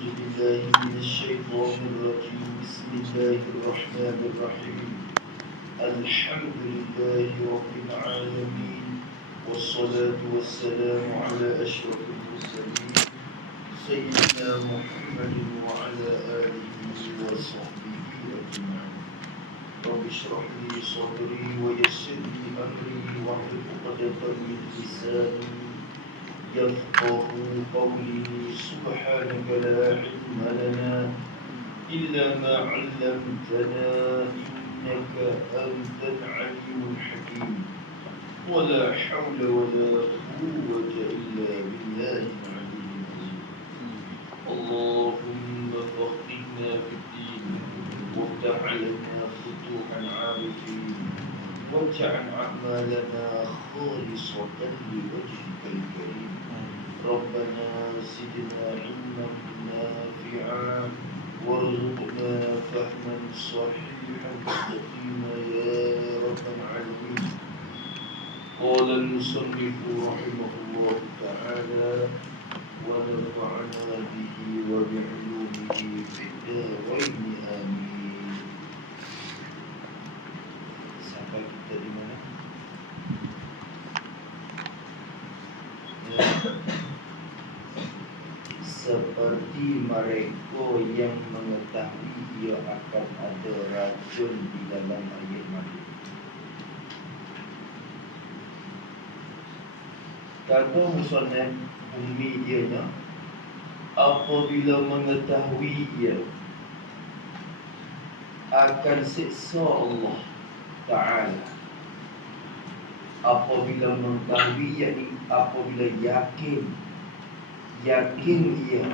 أعوذ بالله من الشيطان الرجيم بسم الله الرحمن الرحيم الحمد لله رب العالمين والصلاة والسلام على أشرف المرسلين سيدنا محمد وعلى آله وصحبه أجمعين رب اشرح لي صدري ويسر لي أمري واحلل عقدة من لساني يفقهوا قولي سبحانك لا علم لنا إلا ما علمتنا إنك أنت العليم الحكيم ولا حول ولا قوة إلا بالله العلي العظيم اللهم فقهنا في الدين وافتح علينا فتوحا عارفين واجعل أعمالنا خالصة لوجهك الكريم ربنا زدنا علما نافعا وارزقنا فهما صحيحا مستقيما يا رب العالمين. قال المصنف رحمه الله تعالى ونفعنا به وبعلومه في الدارين آمين. Sampai kita di mana? Seperti mereka yang mengetahui ia akan ada racun di dalam air mandi. Kata musannaf bumi dianya apabila mengetahui ia akan siksa Allah Ta'ala. Apabila mengetahui, yakni apabila yakin ia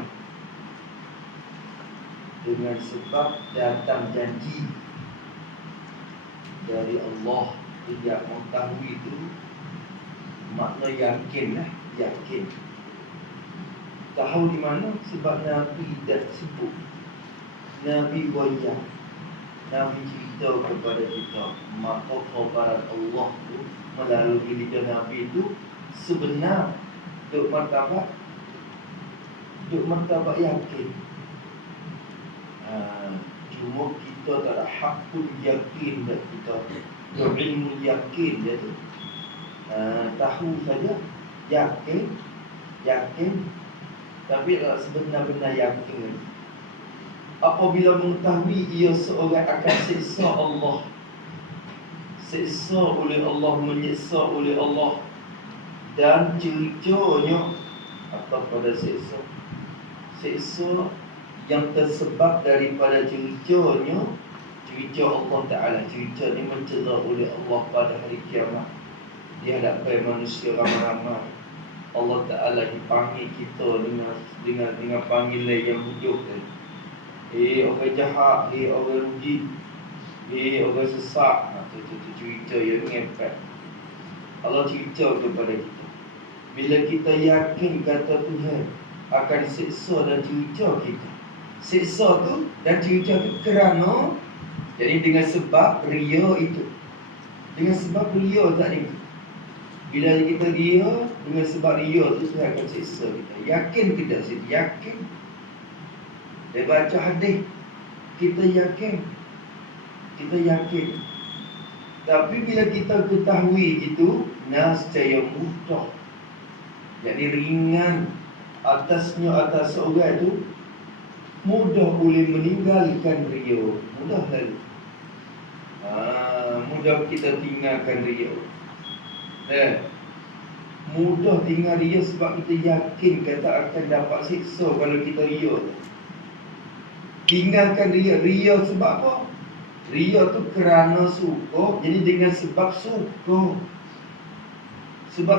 dengan sebab datang janji dari Allah. Dia mengetahui itu makna yakinlah, yakin. Tahu di mana? Sebab Nabi dah sebut, Nabi bayar, Nabi cerita kepada kita. Maka khabaran Allah tu melalui lidah Nabi itu sebenar duk martabat yakin. Cuma kita tak ada hakul yakin dah kita. Ilmu yakin dia tu. Tahu saja yakin tapi tak sebenar-benar yakin. Apabila mengetahui ia seorang akan siksa Allah, siksa oleh Allah, menyiksa oleh Allah, dan ciri-cirinya atau pada siksa yang tersebab daripada ciri-cirinya, ciri-ciri Allah Ta'ala, ciri-ciri ini mencela oleh Allah pada hari kiamat di hadapan manusia ramai-ramai. Allah Ta'ala dipanggil kita dengan panggilan yang mujuk. Orang jahat, orang rugi, orang sesak. Itu cerita yang ngepek. Allah cerita kepada kita. Bila kita yakin kata Tuhan akan siksa dan cerita kita, siksa tu dan cerita tu kerana, jadi dengan sebab ria itu, dengan sebab ria tadi. Bila kita ria, dengan sebab ria tu Tuhan akan siksa kita. Yakin tidak sih? Yakin. Dia baca hadis, kita yakin. Tapi bila kita ketahui itu, nascaya mudah, jadi ringan atasnya, atas seorang itu mudah boleh meninggalkan ria. Mudah lalu. Mudah kita tinggalkan ria. Mudah tinggal ria sebab kita yakin kata akan dapat siksa kalau kita ria. Tinggalkan ria. Ria sebab apa? Ria tu kerana suka. Jadi dengan sebab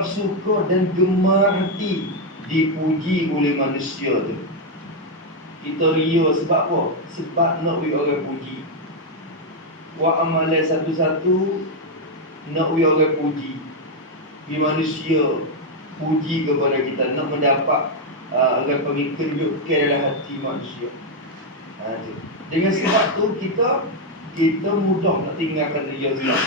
suka dan gemar hati dipuji oleh manusia tu. Kita ria sebab apa? Sebab nak orang puji. Buat amalan satu-satu nak orang puji. Di manusia puji kepada kita, nak mendapat orang panggil kenjutkan dalam hati manusia. Dengan sebab tu kita mudah nak tinggalkan ria sebab.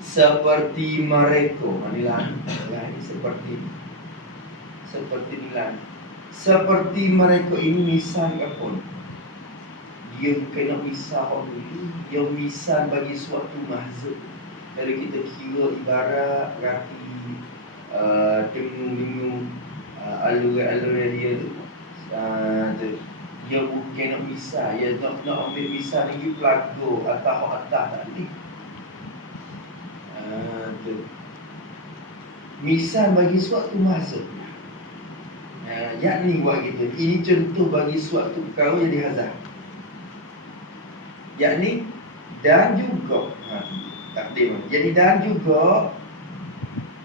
Seperti mereka, seperti seperti nilai. Seperti mereka ini misal apa? Dia kena misal dulu. Dia misal bagi suatu mahzub. Kalau kita kira ibarat rati dengung-dengung aluran-aluran dia tu, dia bukan nak misal. Dia nak ambil misal lagi pelago atas tadi. Misal bagi suatu mahzub. Yakni buat kita. Ini contoh bagi suatu perkara yang dihazaf. Yakni dan juga takdim. Jadi dan juga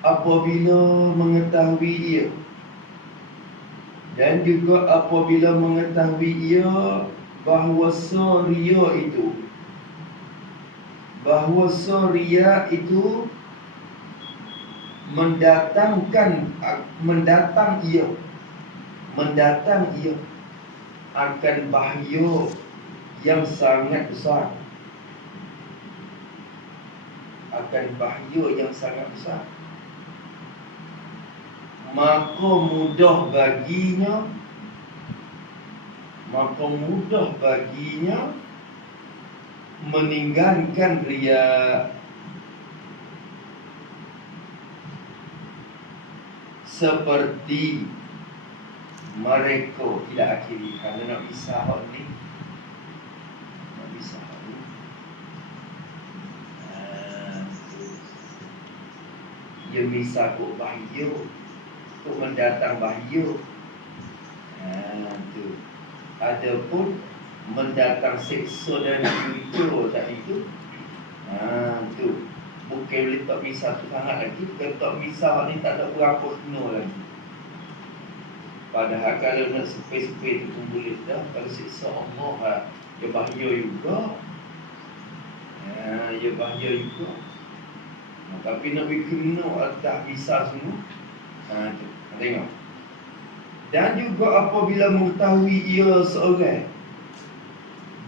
apabila mengetahui ia. Dan juga apabila mengetahui ia bahawa ria itu mendatang ia akan bahaya yang sangat besar. Maka mudah baginya meninggalkan ria. Seperti mereka tidak akhiri. Kalau nak pisah ni, dia misal kok bahaya, kok mendatang bahaya. Adapun mendatang seksa dan cerita tadi tu, bukan boleh tak misal tu sangat lagi. Kalau tak misal ni tak ada berapa kena lagi. Padahal kalau nak sepih-sepih tu pun boleh dah. Kalau siksa Allah, dia bahaya juga. Tapi nak kena atas bisa semua. Tengok. Dan juga apabila mengetahui ia seorang,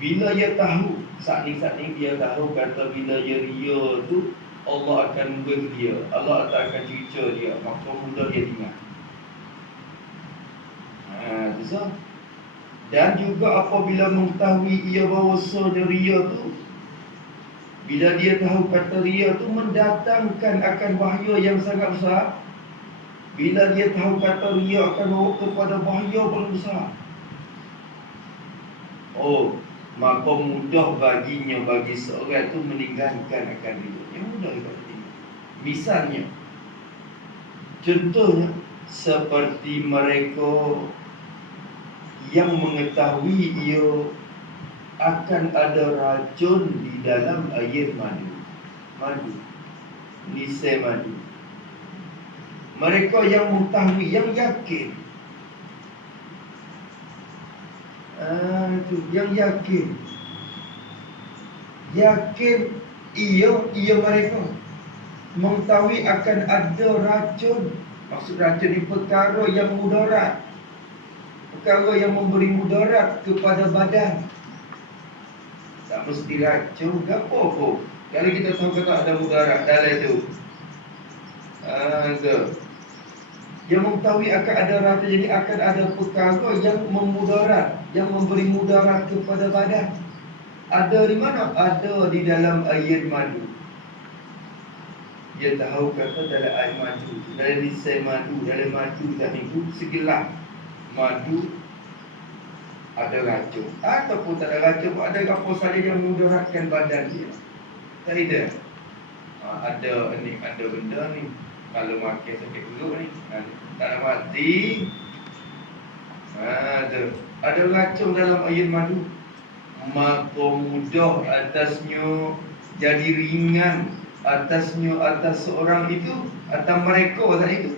bila ia tahu, saat ni dia tahu kata bila ia ria tu Allah akan beri dia, Allah akan cerita dia, maka mudah dia tinggal. Dan juga apabila mengetahui ia bahawa ria tu, bila dia tahu kata ria tu mendatangkan akan bahaya yang sangat besar, bila dia tahu kata ria akan bawa kepada bahaya paling besar, maka mudah baginya, bagi seorang tu meninggalkan akan ria. Yang mudah kita tinggal. Misalnya, contohnya seperti mereka yang mengetahui ia akan ada racun di dalam air madu, nisai madu. Mereka yang mengetahui, yang yakin, yang yakin ia mereka mengetahui akan ada racun. Maksud racun ni perkara yang mudarat, perkara yang memberi mudarat kepada badan. Tak mesti racun ke apa pun. Kalau kita tahu kata ada mudarat dalam tu, dia mengetahui akan ada racun, jadi akan ada perkara yang memudarat, yang memberi mudarat kepada badan. Ada di mana? Ada di dalam air madu. Dia tahu kata dalam air madu, dalam nisai madu, dalam madu tadi itu segelas madu ada racun, ataupun tak ada racun, ada apa saja yang mudaratkan badan dia. Tak ada. Ada benda ni kalau makan sakit perut ni, tak nak mati. Ada racun dalam air madu, maka mudah atasnya jadi ringan, atas seorang itu, atas mereka tadi itu,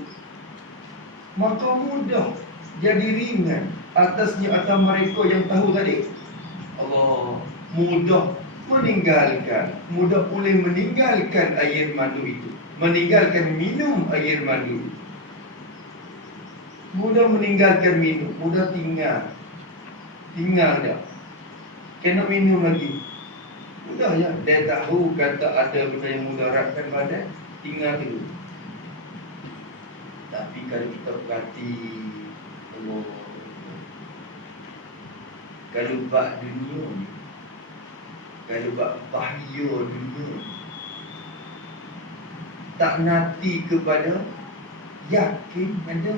maka mudah jadi ringan atasnya, atas mereka yang tahu tadi. Allah mudah boleh meninggalkan air madu itu, meninggalkan minum air madu, mudah meninggalkan minum, mudah tinggal dah, kena minum lagi, mudah ya. Dia tahu kata ada benda yang mudaratkan badan, tinggal dulu. Tapi kalau kita perhati Allah, kalau bak dunia ni, kalau bak bahaya dunia ni, tak nanti kepada yakin ada.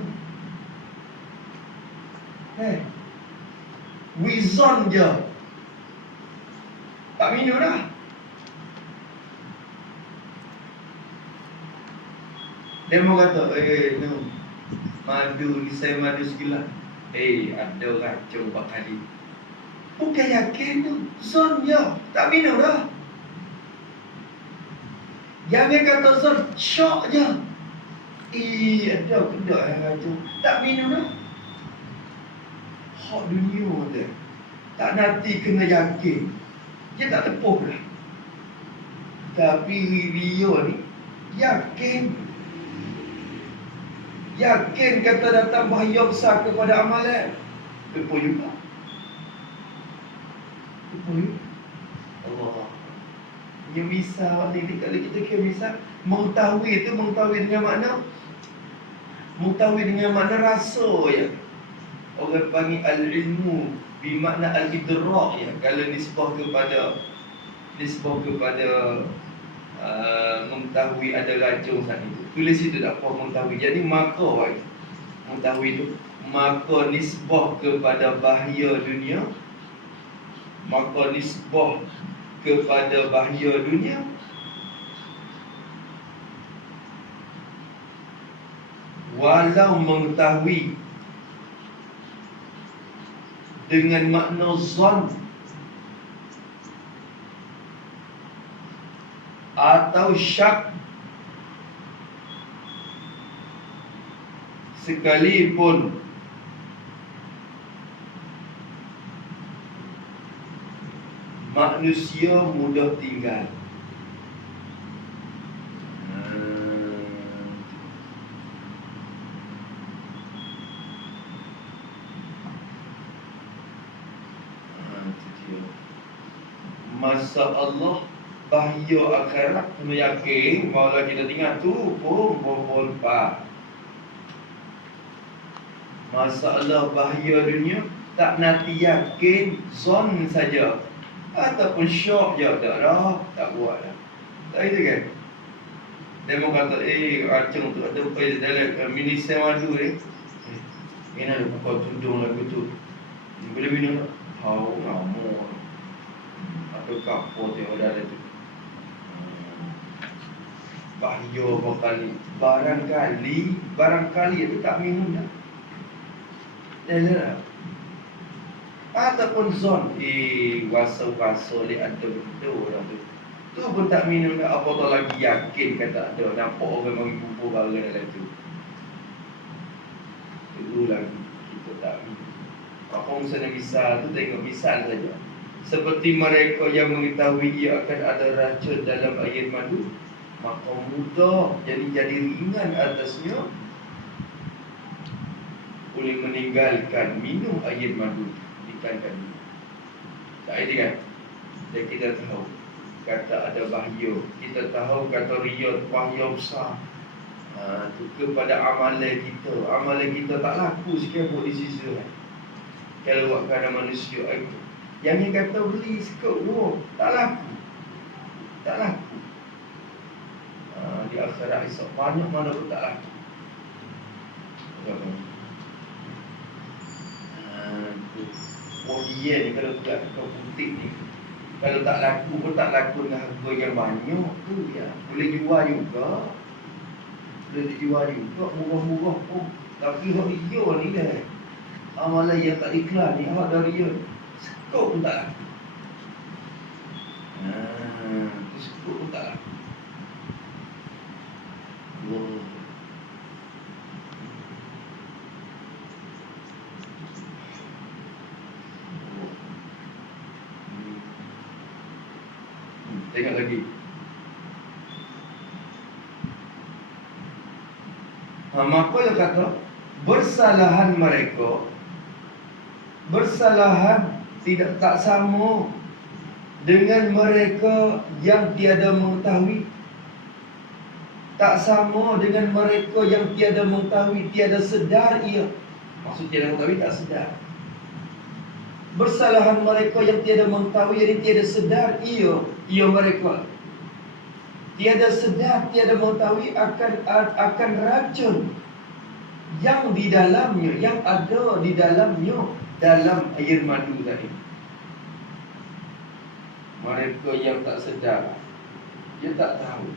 Wizon je, tak minum dah. Dia mau kata, no, madu ni saya madu sekilas. Ada racun bak kali. Bukan yakin tu, zon je, tak minum dah. Jangan kata zon, syok je. Ada kedak yang racun, tak minum dah. Hak dunia tu, tak nanti kena yakin. Dia tak tepuh lah. Tapi dia ni yakin. Yakin kata datang bahaya besar kepada amalan. Tepuh juga. Tepuh juga. Allah. Yang bisa waktu ini, kalau kita kira bisa, mengetahui itu mengetahui dengan makna, mengetahui dengan makna rasa ya. Orang panggil al-ilmu bermakna al-idrak ya. Kalau nisbah kepada mengetahui ada racun saat itu, tulis itu tak apa mengetahui. Jadi maka mengetahui itu, maka nisbah kepada bahaya dunia, maka nisbah kepada bahaya dunia walau mengetahui dengan makna zon atau syak, sekalipun manusia mudah tinggal. Masa Allah bahaya akhirat, kena yakin bahawa kita tinggal tu pun pak. Masalah bahaya dunia, tak nanti yakin, zon saja ataupun syok je, tak dah, tak buat dah. Tak itu kan? Dia mau kata, racun tu ada dalam mini madu ni. Ini ada buka tudung lagu tu. Boleh minum tak? Tahu ngamuk. Atau kapur tengok dah tu. Bahaya berkali. Barangkali itu tak minum dah. Dah. Ataupun zon wasa-wasa li ada benda orang tu. Tu pun tak minum dah. Apa tak lagi yakin kata ada. Nampak orang bagi bubur barang dalam tu. Itu lagi kita tak minum. Apa misalnya misal tu, tengok misal saja. Seperti mereka yang mengetahui ia akan ada racun dalam air madu, maka mudah jadi ringan atasnya boleh meninggalkan minum air madu. Dikatakan tak ada kan? Dan kita tahu kata ada bahaya, kita tahu kata ria bahaya besar. Tu kepada amalan kita tak laku sikit di sisi lain. Kalau buat kerana manusia itu, yang ni kata beli sekut tak laku. Di akhirat esok banyak mana pun tak laku. Dia ni kalau buat kau putih ni, kalau tak laku pun tak laku dengan harga yang banyak tu ya. Boleh jual juga, murah-murah pun. Tapi hak dia ni dah amalan yang tak iklan ni, hak dari dia sekut pun tak laku. Sekut pun tak laku. Tengok lagi. Maka dia kata bersalahan tidak tak sama dengan mereka yang tiada mengetahui. Tak sama dengan mereka yang tiada mengetahui, tiada sedar ia. Maksud tiada mengetahui, tak sedar. Bersalahan mereka yang tiada mengetahui, jadi tiada sedar ia mereka. Tiada sedar, tiada mengetahui akan racun yang di dalamnya, yang ada di dalamnya, dalam air madu tadi. Mereka yang tak sedar, dia tak tahu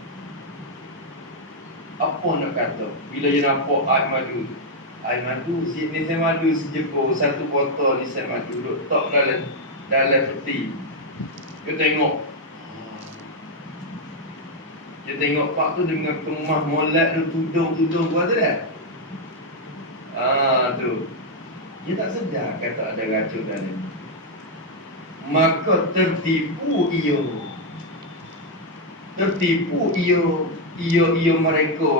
apa nak kata bila dia nampak air madu, nisam madu sejepur, satu botol nisam madu duduk tok dalam peti. Dia tengok, pak tu dengan kemah molek tu, tudung buat tu dah. Tu dia tak sedar kata ada racun dalam. Maka tertipu ia mereka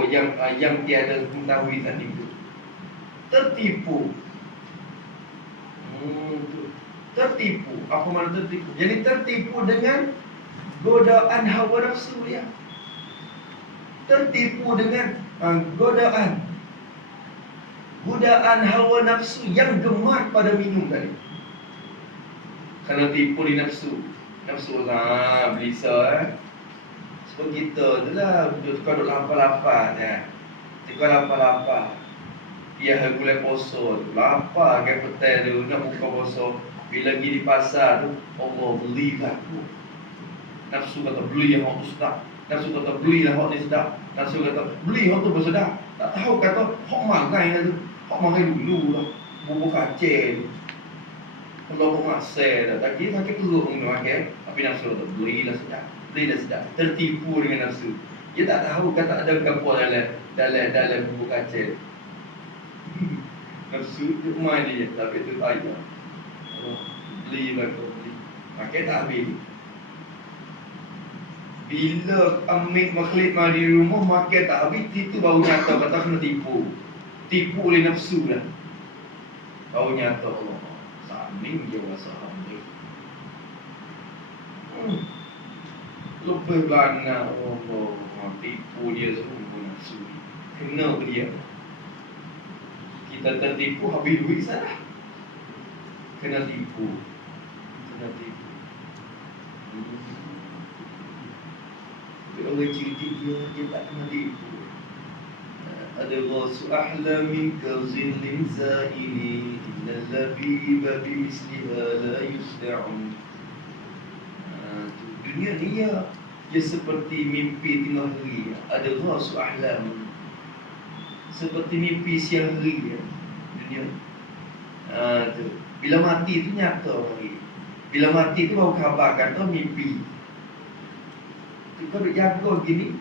yang tiada mengetahui tadi itu. Tertipu. Tertipu. Apa makna tertipu? Jadi tertipu dengan godaan hawa nafsu dia. Tertipu dengan godaan hawa nafsu yang gemar pada minum tadi. Kalau tipu di nafsu belisa sebab kita tu lah tukar duk lapar-lapar ya. Tukar lapar-lapar. Dia gulai poso tu lapar ke petai tu nak buka poso. Bila pergi di pasar tu, Allah belilah aku. Nafsu kata beli yang hak tu sedap. Nafsu kata belilah hak ni sedap. Nafsu kata beli hak tu bersedap. Tak tahu kata hak mangai lah tu. Hak mangai dulu lah. Bubuk kacang tu. Kalau mengasai dah tak kira sakit perut memakai, tapi nafsu tu belilah sedap. Tertipu dengan nafsu. Dia tak tahu kata ada apa dalam bubuk kacang. Nafsu tu main dia, tapi tu ayah. Belilah kau beli. Makai tak habis. Bila ambil makhluk mari rumah makai tak habis, itu baru nyata kata kena tipu. Tipu oleh nafsu lah. Baru nyata Allah. Samin je wasaham dia. Lebih belana Allah. Tipu dia semua nafsu. Kena dia. Kita tertipu habis duit salah. Kena tipu. Orang cerdik dia tak kena tipu. Ada ghasu ahlamin ka zillin za'ili innal labiba bimisliha la yusda'un. Dunia ni ya seperti mimpi tengah hari. Ada ghasu ahlam, seperti mimpi siang hari ya. Dunia tu. Bila mati tu nyata lagi. Bila mati tu baru khabar kata mimpi. Kau duk jaga gini,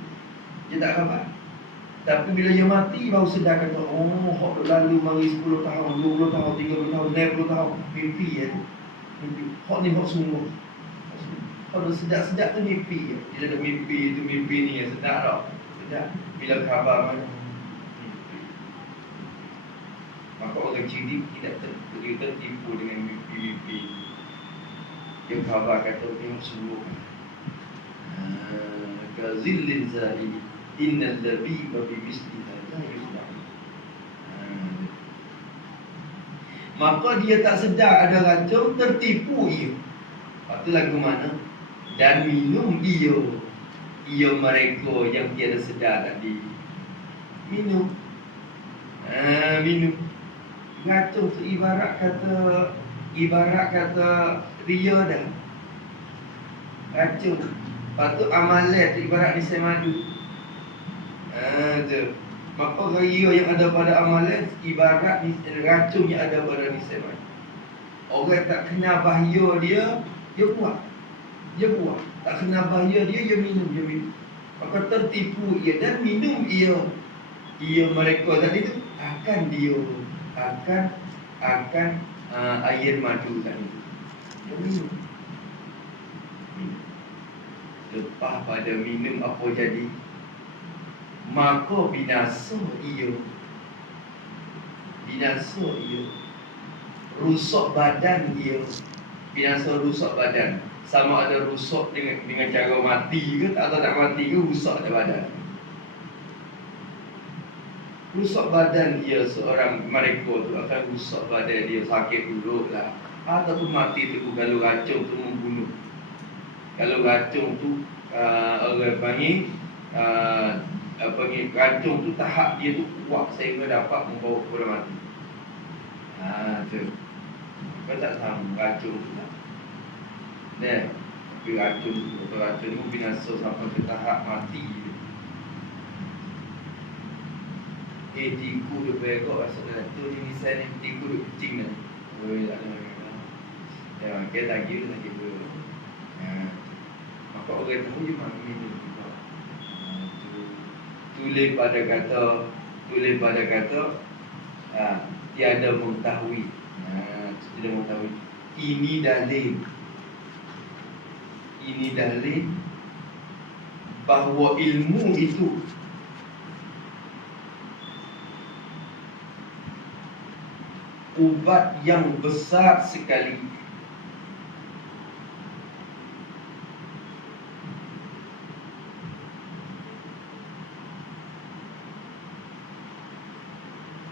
dia tak khabar. Tapi bila dia mati baru sedar kata, oh, hak lalu mari 10 tahun, 20 tahun, 30 tahun, 90 tahun, mimpi ya. Mimpi. Hak ni hak sungguh. Kalau sedap-sedap tu mimpi ya. Bila ada mimpi tu mimpi ni ya, sedap tak? Sedap. Bila khabar mana? Mimpi. Maka orang cerdik tidak tertipu dengan mimpi-mimpi. Dia khabar kata dia sungguh. Kazillin za'ili innal labiba bimisliha la yusda'u. Maka dia tak sedar ada racun, tertipu ia. Lepas tu lagu mana? Dan minum ia mereka yang tiada sedar tadi. Minum. Minum. Racun tu ibarat kata ria dah. Racun. Lepas tu amalan tu ibarat nisam madu. Tu. Maka ria yang ada pada amalan ibarat racun yang ada pada nisam madu. Orang tak kena bahaya dia buat. Tak kena bahaya dia minum. Maka tertipu ia dan minum ia mereka tadi tu akan air madu tadi. Dia minum. Lepas pada minum apa jadi? Maka binasa ia. Rusak badan ia. Binasa rusak badan. Sama ada rusak dengan cara mati ke atau tak mati ke, rusak ada badan. Rusak badan dia seorang mereka tu akan rusak badan dia, sakit perut lah, ataupun mati tu kalau racun tu membunuh. Kalau racun tu orang panggil panggil racun tu tahap dia tu kuat sehingga dapat membawa kepada mati. Tu kau tak tahu racun tu lah. Tapi racun tu binasa sampai ke tahap mati. Tiku dia beragak rasa tu ni misal ni tiku dia kecing dah. Oh tak ada. Ya, kita lagi tu. Maka orang tahu je mana ni juga. Tulis pada kata tiada mengetahui. Tiada mengetahui. Ini dalil bahawa ilmu itu ubat yang besar sekali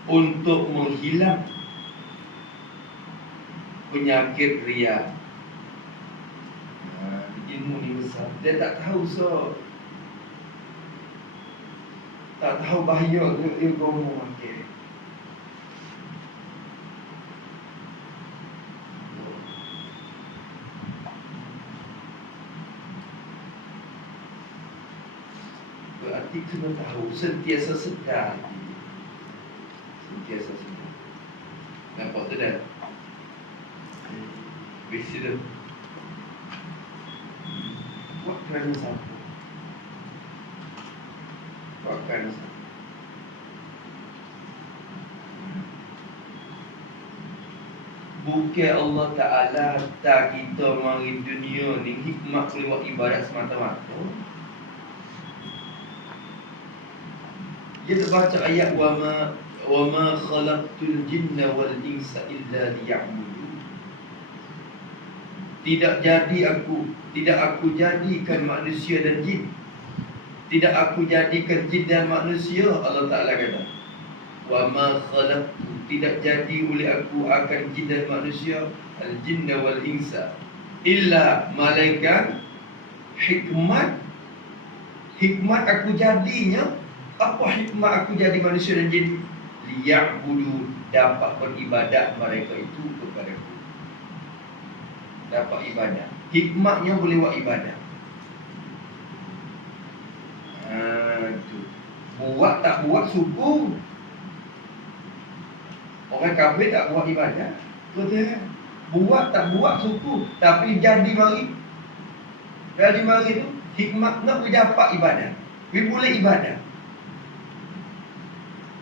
untuk menghilang penyakit ria. Ilmu ni besar. Dia tak tahu tak tahu bahaya ilmu makin. Berarti kena tahu, sentiasa sedar. Sentiasa sedar. Nampak tu dah? Besi tu. Buat kerana siapa? Buat kerana siapa? Bukan Allah Ta'ala hantar kita mari dunia ni hikmat lewat ibadat semata-mata. Dia terbaca ayat wa ma khalaqtul jinna wal insa illa liya'budun. Tidak aku jadikan manusia dan jin. Tidak aku jadikan jin dan manusia, Allah Ta'ala kata. Wa ma khalaqtu, tidak jadi oleh aku akan jin dan manusia, al jinna wal insa illa malaikat. Hikmat aku jadinya. Apa hikmat aku jadi manusia dan jin? Liya'budu, dapat beribadat mereka itu kepada aku. Dapat ibadah. Hikmatnya boleh buat ibadah. Buat tak buat suku. Orang kafir tak buat ibadah. Betul. Buat tak buat suku, tapi jadi mari tu hikmat nak dapat ibadah. Boleh ibadah.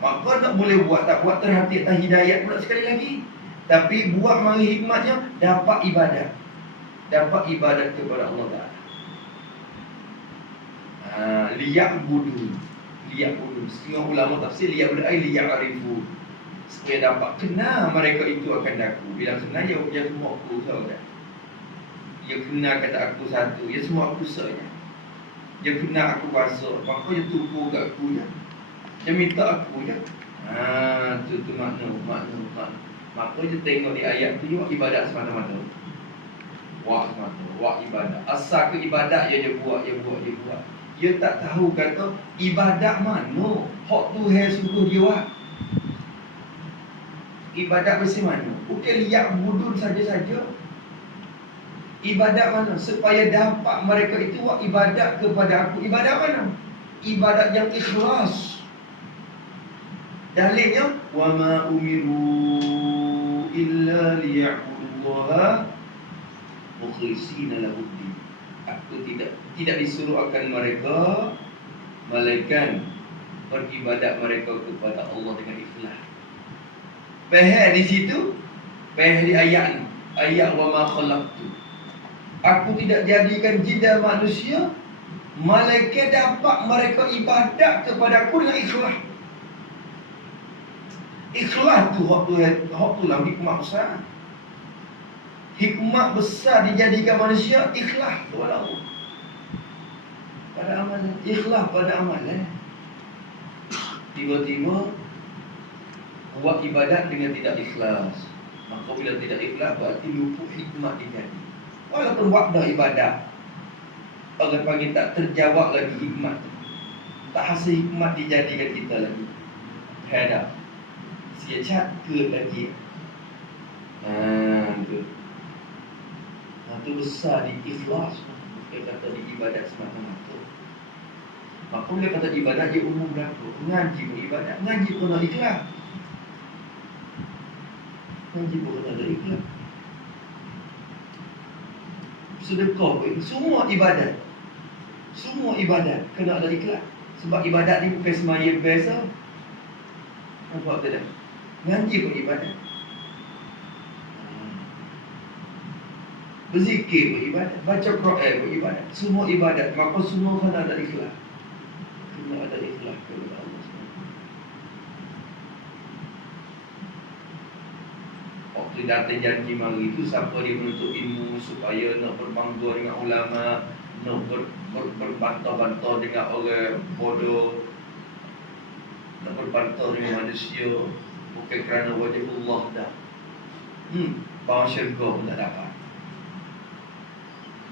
Maka nak boleh buat tak buat terhati atas hidayat pula sekali lagi. Tapi buat mari hikmatnya dapat ibadah. Dapat ibadat kepada Allah Ta'ala. Liya'budu. Setengah ulama tafsir liya'budu ay liya'arifu. Supaya dapat kenal mereka itu akan aku. Bila kenal dia semua aku tahu tak? Dia kenal kata aku satu. Dia semua aku saja. Dia kenal aku kuasa. Maka dia tupu kat aku je. Dia minta aku je. Tu makna. Maka dia tengok di ayat tu dia ibadat semata-mata. Wak ibadat. Asal ke ibadat dia buat. Dia tak tahu kata ibadat mana hak Tuhan suruh dia buat. Ibadat bersih mana? Bukan liya'budun saja-saja. Ibadat mana? Supaya dapat mereka itu buat ibadat kepada aku. Ibadat mana? Ibadat yang ikhlas. Dalilnya wa ma umiru illa liya'budullaha mukhlishina lahuddin. Aku tidak disuruh akan mereka melainkan beribadat mereka kepada Allah dengan ikhlas. Faham di situ? Faham di ayat ni. Ayat wa ma khalaqtu. Aku tidak jadikan jin dan manusia malaikat dapat mereka ibadat kepada aku dengan ikhlas. Ikhlas tu hak tu lah hikmah besar. Hikmah besar dijadikan manusia ikhlas kepada Allah. Pada amalan, ikhlas pada amalan. Tiba-tiba buat ibadat dengan tidak ikhlas, maka bila tidak ikhlas berarti luput hikmat dijadi. Walaupun buat dah ibadat, orang panggil tak terjawab lagi hikmat, tak hasil hikmat dijadikan kita lagi. Hadap sia cat ke lagi. Itu besar di ikhlas, bukan kata di ibadat semata-mata. Maka bila kata ibadat dia umum berapa? Ngaji pun ibadat, ngaji pun nak ikhlas. Ngaji pun ada ikhlas. Sedekah pun, semua ibadat. Semua ibadat kena ada ikhlas. Sebab ibadat ni bukan semaya biasa. Nampak tak? Ngaji pun ibadat. Berzikir pun ibadat, baca Quran pun ibadat. Semua ibadat, maka semua kena ada ikhlas. Kena ada ikhlas kepada Allah SWT. Waktu datang janji mari itu, siapa dia menuntut ilmu supaya nak berbangga dengan ulama, nak berbantah-bantah dengan orang bodoh, nak berbantah dengan manusia, bukan kerana wajah Allah dah. Bahawa syurga pun tak dapat.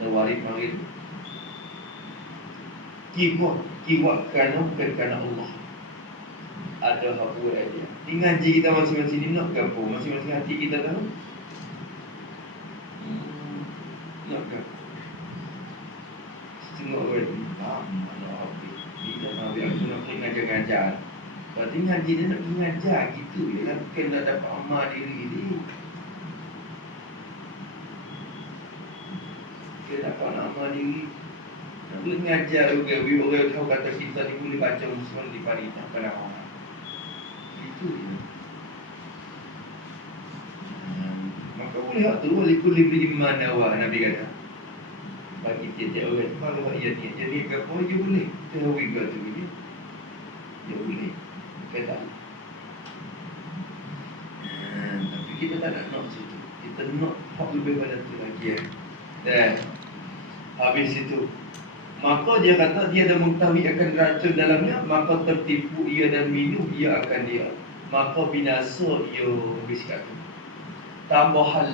Warid-warid kiwat kerana bukan kerana Allah. Ada hak buat dia. Di ngaji kita masing-masing ni nak ke apa? Masing-masing hati kita tahu. Nak ke? Setengah orang ni mana habis. Bila habis aku nak pergi ngajar-ngajar. Berarti ngaji dia nak pergi ngajar gitu je lah. Bukan nak dapat amal diri ni. Dia dapat nak amal diri. Nak boleh mengajar juga. Orang tahu kata kita ni boleh baca semua di parita pada orang. Itu dia. Maka boleh hak tu boleh beri mana awak Nabi kata. Bagi tiap-tiap orang kalau ia ni jadi apa dia boleh. Tahu juga tu dia. Dia boleh. Kata. Tapi kita tak nak situ. Kita nak hak lebih pada tu lagi Dan habis itu, maka dia kata dia dah mengetahui akan racun dalamnya, maka tertipu ia dan minum ia akan dia, maka binasa ia. Habis kata tambahan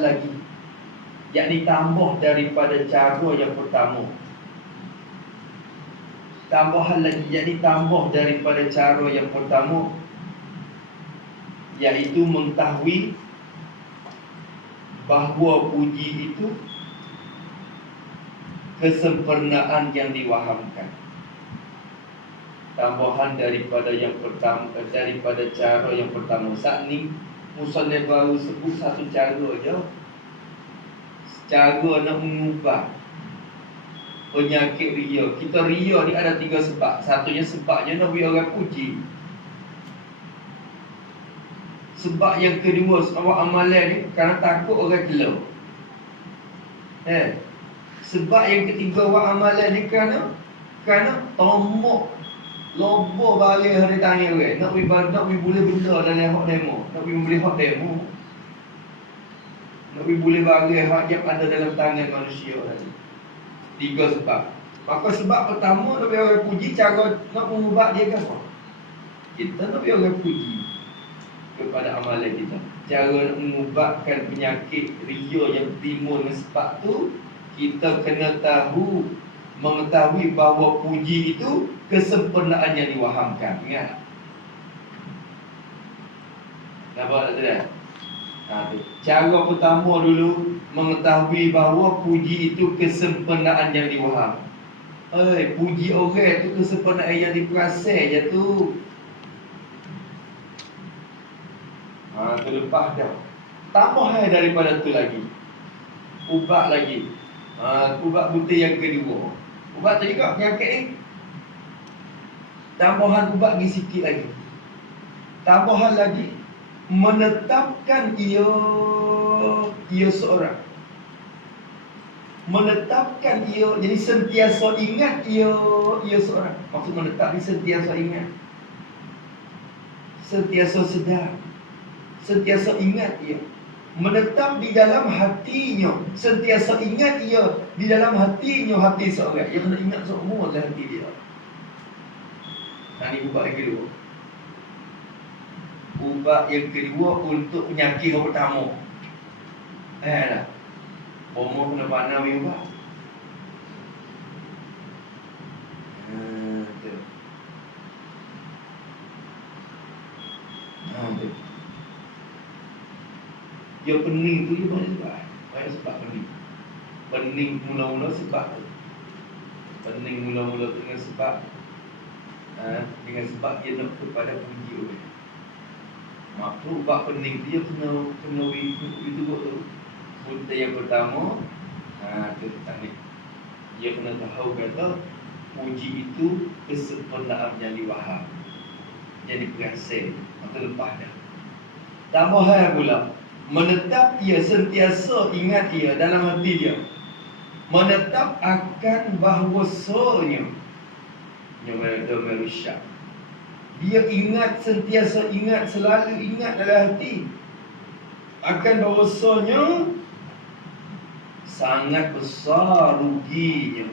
lagi, yakni tambah daripada cara yang pertama. Tambahan lagi, yakni tambah daripada cara yang pertama, iaitu mengetahui bahawa puji itu kesempurnaan yang diwahamkan. Tambahan daripada yang pertama, daripada cara yang pertama. Saat ni musannif baru sebut satu cara je. Cara nak mengubah penyakit ria. Kita ria ni ada 3 sebab. Satunya sebabnya nak biar orang puji. Sebab yang kedua, awak amalan ni kerana takut orang gelar. Sebab yang ketiga awak amalan ni kerana tomok lobo bagi hari tanya orang. Nak pergi boleh benda dalam hak demo. Nak pergi beli hak demo. Nak pergi boleh bagi hak yang ada dalam tangan manusia tadi. 3 sebab. Maka sebab pertama nak biar orang puji, cara nak mengubah dia ke apa? Kita nak biar orang puji kepada amalan kita. Cara nak mengubahkan penyakit ria yang timbul dengan sebab tu, kita kena mengetahui bahawa puji itu kesempurnaan yang diwahamkan. Ingat? Nampak tak? Cara pertama dulu, mengetahui bahawa puji itu kesempurnaan yang diwaham. Puji orang tu kesempurnaan yang diperasai je tu. Terlepas dah. Tambah daripada tu lagi. Ubat lagi. Ubat butir yang kedua. Ubat tu juga penyakit ni. Tambahan ubat lagi sikit lagi. Tambahan lagi, menetapkan ia seorang. Menetapkan ia, jadi sentiasa ingat ia seorang. Maksud menetap ni sentiasa ingat. Sentiasa sedar. Sentiasa ingat ia. Menetap di dalam hatinya. Sentiasa ingat ia di dalam hatinya, hati seorang. Yang kena ingat semua dalam hati dia. Ini ubat yang kedua. Ubat yang kedua untuk penyakit yang pertama. Dah. Bomoh kena pandang ambil ubat. Tu. Tu. Yang pening tu dia banyak sebab. Banyak sebab pening. Pening mula-mula sebab tu. Pening mula-mula tu dengan sebab dia nak kepada puji orang. Maka ubat pening dia kena itu tu. Punca yang pertama tu tadi. Dia kena tahu kata puji itu kesempurnaan yang diwahab. Jadi berhasil. Maka lepas dah. Tambahan pula, menetap ia sentiasa ingat ia dalam hati dia. Menetap akan bahawasanya yang berada merusyak. Dia ingat, sentiasa ingat, selalu ingat dalam hati akan bahawasanya sangat besar ruginya.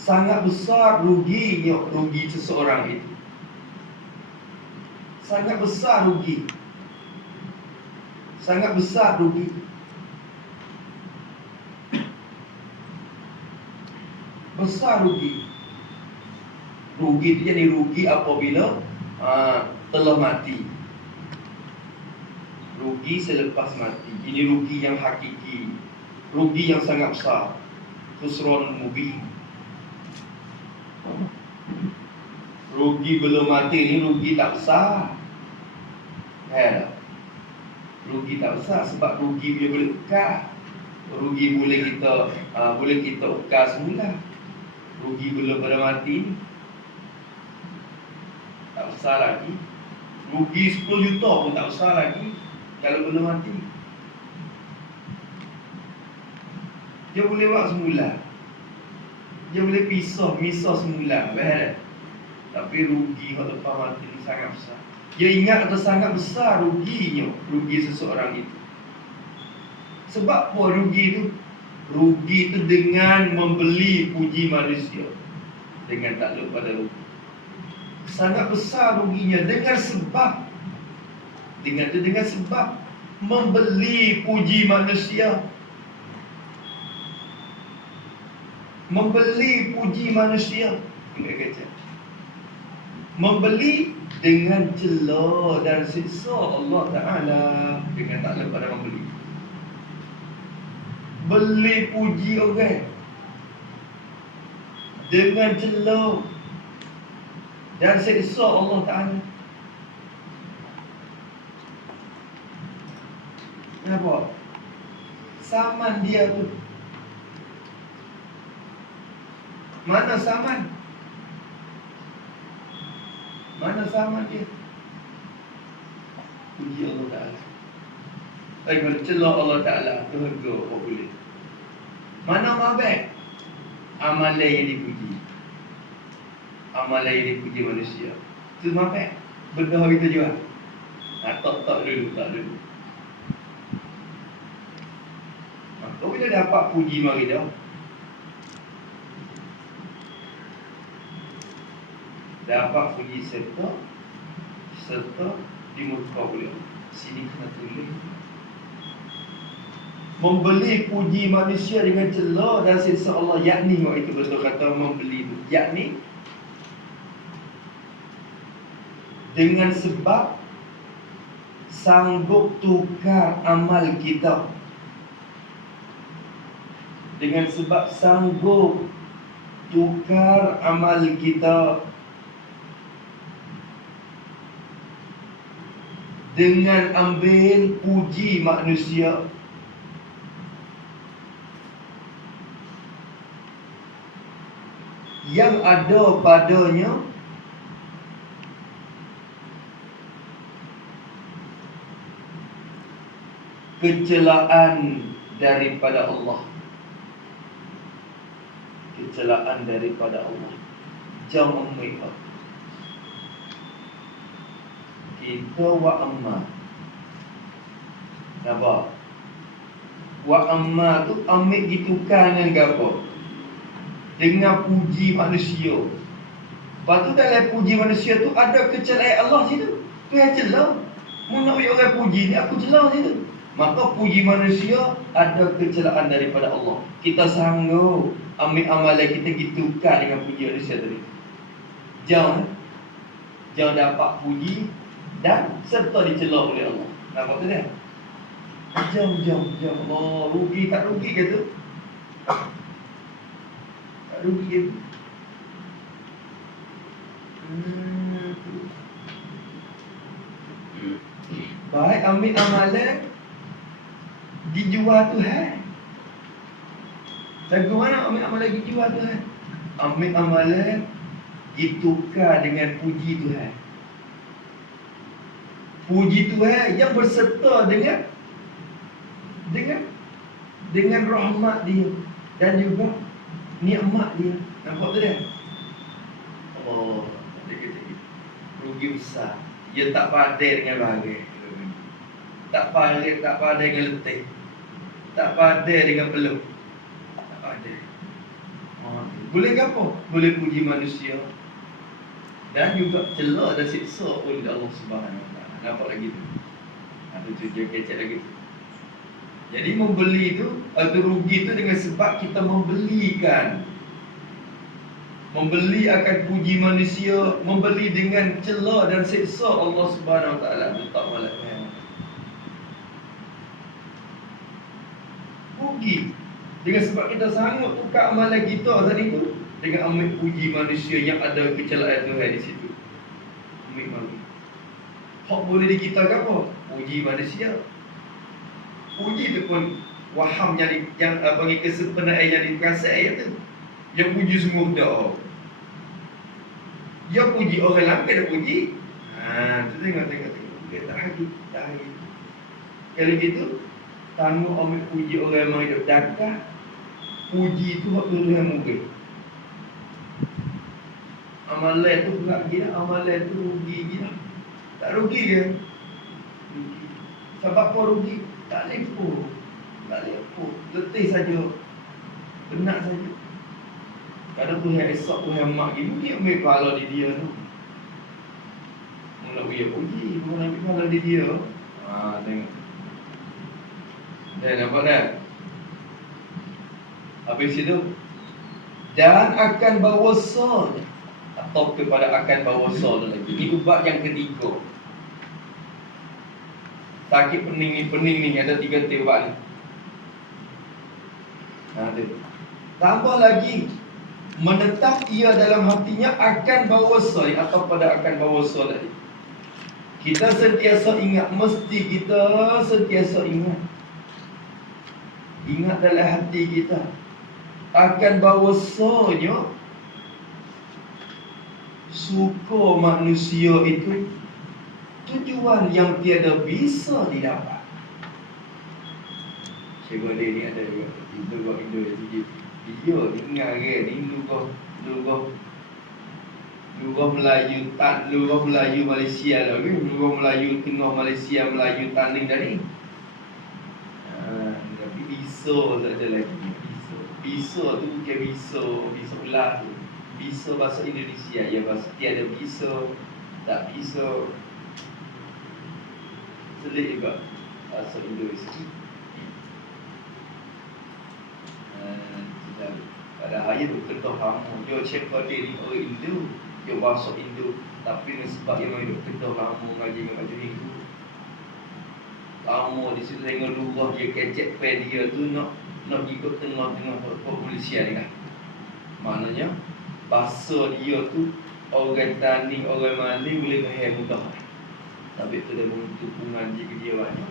Sangat besar ruginya, rugi seseorang itu. Sangat besar rugi. Sangat besar rugi. Besar rugi. Rugi itu jadi rugi apabila telah mati. Rugi selepas mati. Ini rugi yang hakiki. Rugi yang sangat besar. Khusran mubin. Rugi belum mati ni rugi tak besar. Rugi tak besar sebab rugi dia boleh ukar. Rugi boleh kita ukar semula. Rugi belum pada mati ni tak besar lagi. Rugi 10 juta pun tak besar lagi kalau belum mati. Dia boleh buat semula. Dia boleh misah semula. Tapi rugi kalau lepas mati ni sangat besar. Dia ingat ada sangat besar ruginya. Rugi seseorang itu. Sebab apa rugi itu? Rugi itu dengan membeli puji manusia. Dengan takluk pada rugi. Sangat besar ruginya dengan sebab membeli puji manusia. Membeli puji manusia. Membeli dengan celah dan siksa Allah Ta'ala. Dengan takluk pada membeli. Beli puji orang dengan celah dan siksa Allah Ta'ala. Kenapa? Saman dia tu. Mana saman? Mana saman dia? Puji Allah Ta'ala. Kalau celah Allah Ta'ala, harga apa boleh. Mana mabek? Amalan yang dipuji. Amalan yang dipuji manusia. Itu mabek. Benda kita jual. Tak dulu. Maka bila dapat puji mari dah. Dapat puji serta dimuka boleh. Sini kena tulis. Membeli puji manusia dengan celah dan siksa Allah. Yakni itu betul kata membeli itu. Yakni dengan sebab sanggup tukar amal kita. Dengan sebab sanggup tukar amal kita dengan ambil puji manusia. Yang ada padanya kecelaan daripada Allah. Kecelaan daripada Allah. Jangan mereka. Kita wa amma. Nampak? Wa amma tu ambil ditukar dengan apa? Dengan puji manusia. Lepas tu dalam puji manusia tu ada kecelakaan Allah situ. Tu yang celah. Nak orang puji ni aku celah situ. Maka puji manusia ada kecelakaan daripada Allah. Kita sanggup ambil amalan kita tukar dengan puji manusia tadi. Jauh dapat puji dan serta dicela oleh Allah. Nampak tu dia? Jauh Allah. Rugi tak rugi ke tu? Tak rugi ke tu? Baik ambil amalan dijual Tuhan. Lagu mana ambil amalan dijual Tuhan? Ambil amalan ditukar dengan puji Tuhan. Puji Tuhan yang berserta dengan rahmat dia dan juga nikmat dia. Nampak tu dia? Oh, dia kata rugi besar. Dia tak padai dengan bahagia. Tak padai dengan letih. Tak padai dengan peluk. Tak padai. Boleh ke apa? Boleh puji manusia dan juga celah dan siksa oleh Allah Subhanahu Wa Taala. Nampak lagi tu? Ada tu dia kecek lagi tu. Jadi membeli tu atau rugi tu dengan sebab kita membeli akan puji manusia, membeli dengan celah dan siksa Allah Subhanahu Wa Taala. Tak malas. Rugi dengan sebab kita sanggup tukar amalan kita tadi tu dengan ambil puji manusia yang ada kecelakaan Tuhan di situ. Ambil malu. Hak boleh di kita ke apa? Puji manusia. Puji tu pun waham yang bagi kesempurnaan yang dikuasai ya tu. Yang puji semua dah. Dia puji orang lain ke dia puji? Tu tengok. Dia tak lagi. Kalau gitu, tanpa ambil puji orang yang hidup dakar, puji tu hak Tuhan mungkin. Amalan tu pula gila, amalan tu rugi gila. Tak rugi dia. Rugi. Sebab apa rugi? Tak lepo. Letih saja. Penat saja. Kadang Tuhan esok Tuhan mak gini, dia ambil pahala di dia tu. Mula dia puji, mula ambil pahala di dia. Tengok. Dan nampak tak? Habis itu, dan akan bawa sol atau kepada akan bawa sol lagi. Ini ubat yang ketiga. Sakit pening ni ada 3 ubat ni. Tambah lagi, menetap ia dalam hatinya akan bawa sol atau pada akan bawa sol lagi. Kita sentiasa ingat, mesti kita sentiasa ingat dalam hati kita akan bahawasanya suka manusia itu tujuan yang tiada bisa didapat. Cikgu dia ni ada juga Indo dia ingat kan Lurah Melayu Malaysia lah kan. Lurah Melayu Tengah Malaysia, Melayu Taning tadi. Tapi biso tak ada lagi. Biso tu bukan biso ular tu. Biso bahasa Indonesia. Ya bahasa tiada biso, tak biso. Selit juga bahasa Indonesia. Pada hari tu kedah lama. Dia cakap dia ni orang Indo. Dia bahasa Indo. Tapi dengan sebab yang main duduk kedah lama ngaji dengan baju minggu. Lama di situ tengok lurah dia kecek pen dia tu nak ikut tengah-tengah Malaysia ni kan. Maknanya bahasa dia tu orang Tani, orang Mali boleh faham mudah. Tapi tu dia untuk mengaji ke dia banyak.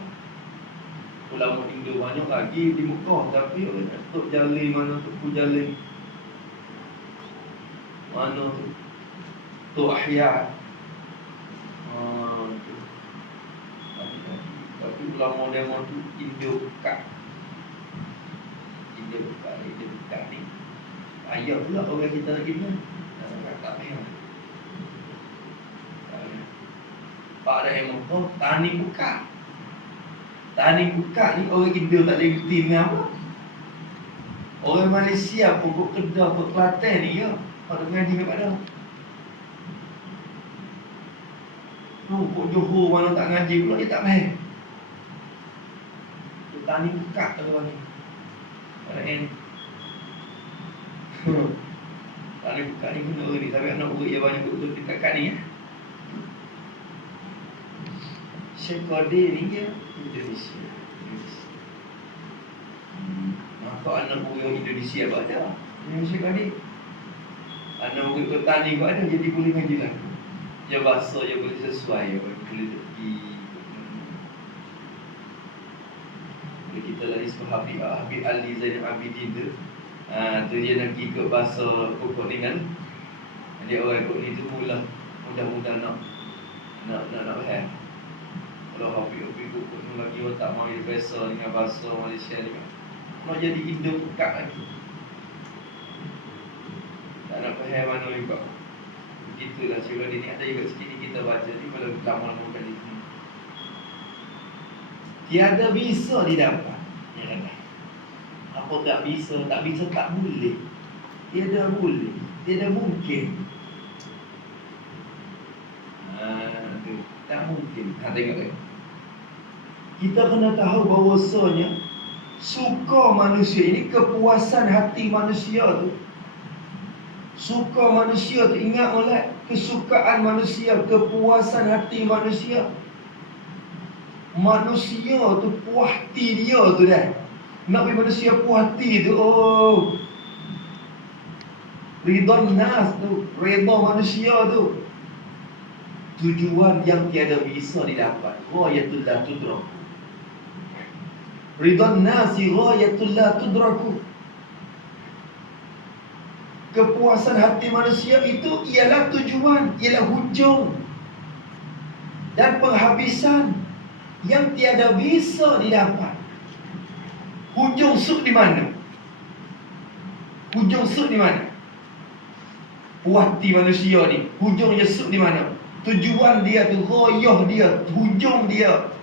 Ulama Indo banyak lagi di Mekah, tapi orang Tok Jalil mana Tok Jalil, mana tu Tok Ahya. Tapi ulama dia tu Indo Pekat ni. Ayat pula orang kita lagi ni. Tak faham. Pak ada yang Mekah Tani Pekat. Tani Pekat ni orang Indo tak boleh gerti dengan apa. Orang Malaysia pun buat Kedah, buat Kelantan ni ya. Pada mengaji kat mana. Rumput Johor mana tak ngaji pula dia tak faham. Tani buka kalau ni. Ada ni. Tani buka ni kena ni. Tapi anak urut dia banyak urut dekat ni ya. Syekh Qadir ni dia Indonesia. Maka anak urut Indonesia pun ada. Ini Syekh Qadir. Anak urut petani pun ada. Jadi boleh ngaji lah. Dia bahasa dia boleh sesuai. Dia boleh tepi. Kita lari sebab Habib Ali Zainal Abidin tu dia nak pergi ke bahasa pokok ni kan. Dia orang pokok ni tu mudah-mudah nak faham. Kalau Habib pokok ni lagi orang tak mahu dia biasa dengan bahasa Malaysia ni kan. Nak jadi Indo pekat lagi. Tak nak faham mana juga. Begitulah cerita ni ada juga sikit ni kita baca ni kalau lama-lama kali ni. Tiada bisa didapat. Ya kan? Apa tak bisa? Tak bisa tak boleh. Tiada boleh. Tiada mungkin. Tak mungkin. Tengok lagi. Kita kena tahu bahawasanya suka manusia ini, kepuasan hati manusia tu. Suka manusia tu, ingat molek, kesukaan manusia, kepuasan hati manusia. Manusia tu puas hati dia tu dah. Nak bagi manusia puas hati tu, oh, ridha nas tu, redha manusia tu. Tujuan yang tiada bisa didapat. Ghayatul la tudraku. Ridha nasi ghayatul la tudraku. Kepuasan hati manusia itu ialah tujuan, ialah hujung dan penghabisan yang tiada bisa didapat. Hujung suk di mana? Hujung suk di mana? Puas hati manusia ni, hujungnya suk di mana? Tujuan dia tu, ghayah dia, hujung dia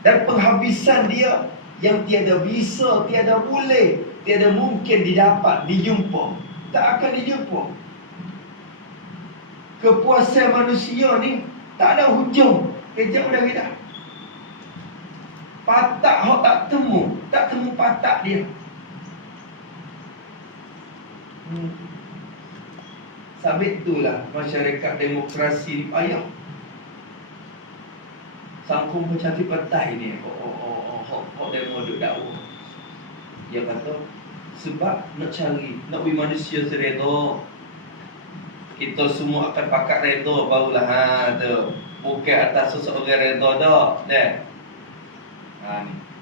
dan penghabisan dia yang tiada bisa, tiada boleh, tiada mungkin didapat, dijumpa. Tak akan dijumpa. Kepuasan manusia ni tak ada hujung. Kejap dah kita. Patak hak tak temu patak dia. Sabit itulah masyarakat demokrasi ni payah. Sangkung pecantik petai ni hak demo duk dakwah. Dia kata sebab nak cari, nak bagi manusia sereda. Kita semua akan pakat reda barulah tu. Bukan atas seseorang reda dah. Ni.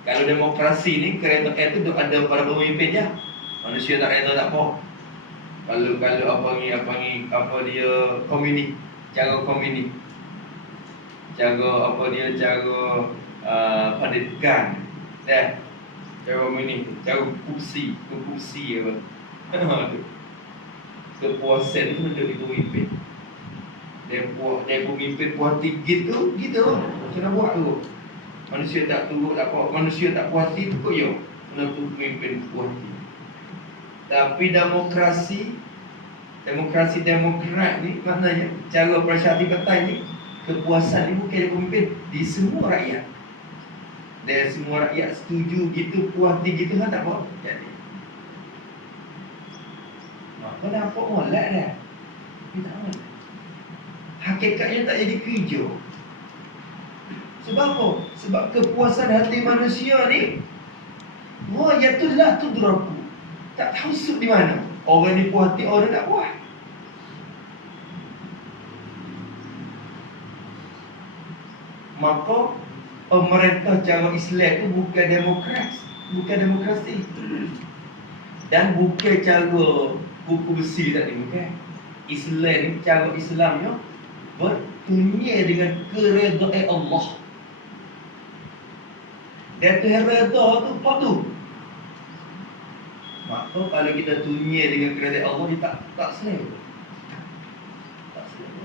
Kalau demokrasi ni keredaan tu ada pada pemimpin je. Manusia tak reda tak apa. Kalau apa dia komunik, cara komunik. Cara pendidikan. Cara komunik, cara kursi apa. Kepuasan tu ada di pemimpin. Dia pemimpin puas hati gitu. Macam mana buat tu? Manusia tak turut apa, manusia tak puas hati tu kok yo. Kena tu pemimpin puas hati. Tapi demokrat ni maknanya cara persyarakatan ni, kepuasan ni bukan dia pemimpin di semua rakyat. Dan semua rakyat setuju gitu, puas hati gitu kan tak apa. Jadi maka nampak molek dah. Tapi tak molek. Hakikatnya tak jadi kerja. Sebab apa? Sebab kepuasan hati manusia ni ghayatul la tudraku. Tak tahu sub di mana. Orang ni puas hati, orang tak puas. Maka pemerintah cara Islam tu bukan demokrasi. Dan bukan cara buku besi tadi, bukan. Islam ni, cara Islamnya bertunyi dengan keredaan Allah. Dan Tuhan redha tu patuh. Maka kalau kita tunyi dengan keredaan Allah, dia tak selesa. Tak selesa.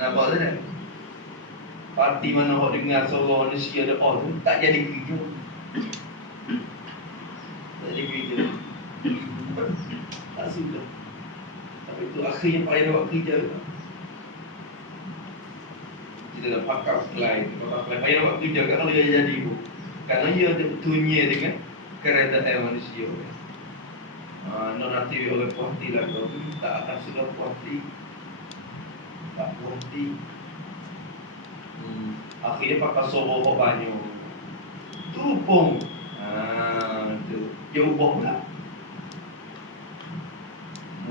Nampak tak? Parti mana awak dengar suara manusia doa tu tak jadi kerja. Tak jadi kerja. Tak suka. Tak Lepas tu akhirnya payah nak buat kerja. Kita dah pakai lain. Payah nak buat kerja kan kalau dia jadi pun. Kerana dia ada tunye dengan kerajaan manusia. Nanti oleh puas hati lah kau tak akan sudah puas hati. Tak puas hati. Akhirnya pakai sobo banyak. Tupung. Tu. Dia ubah pula.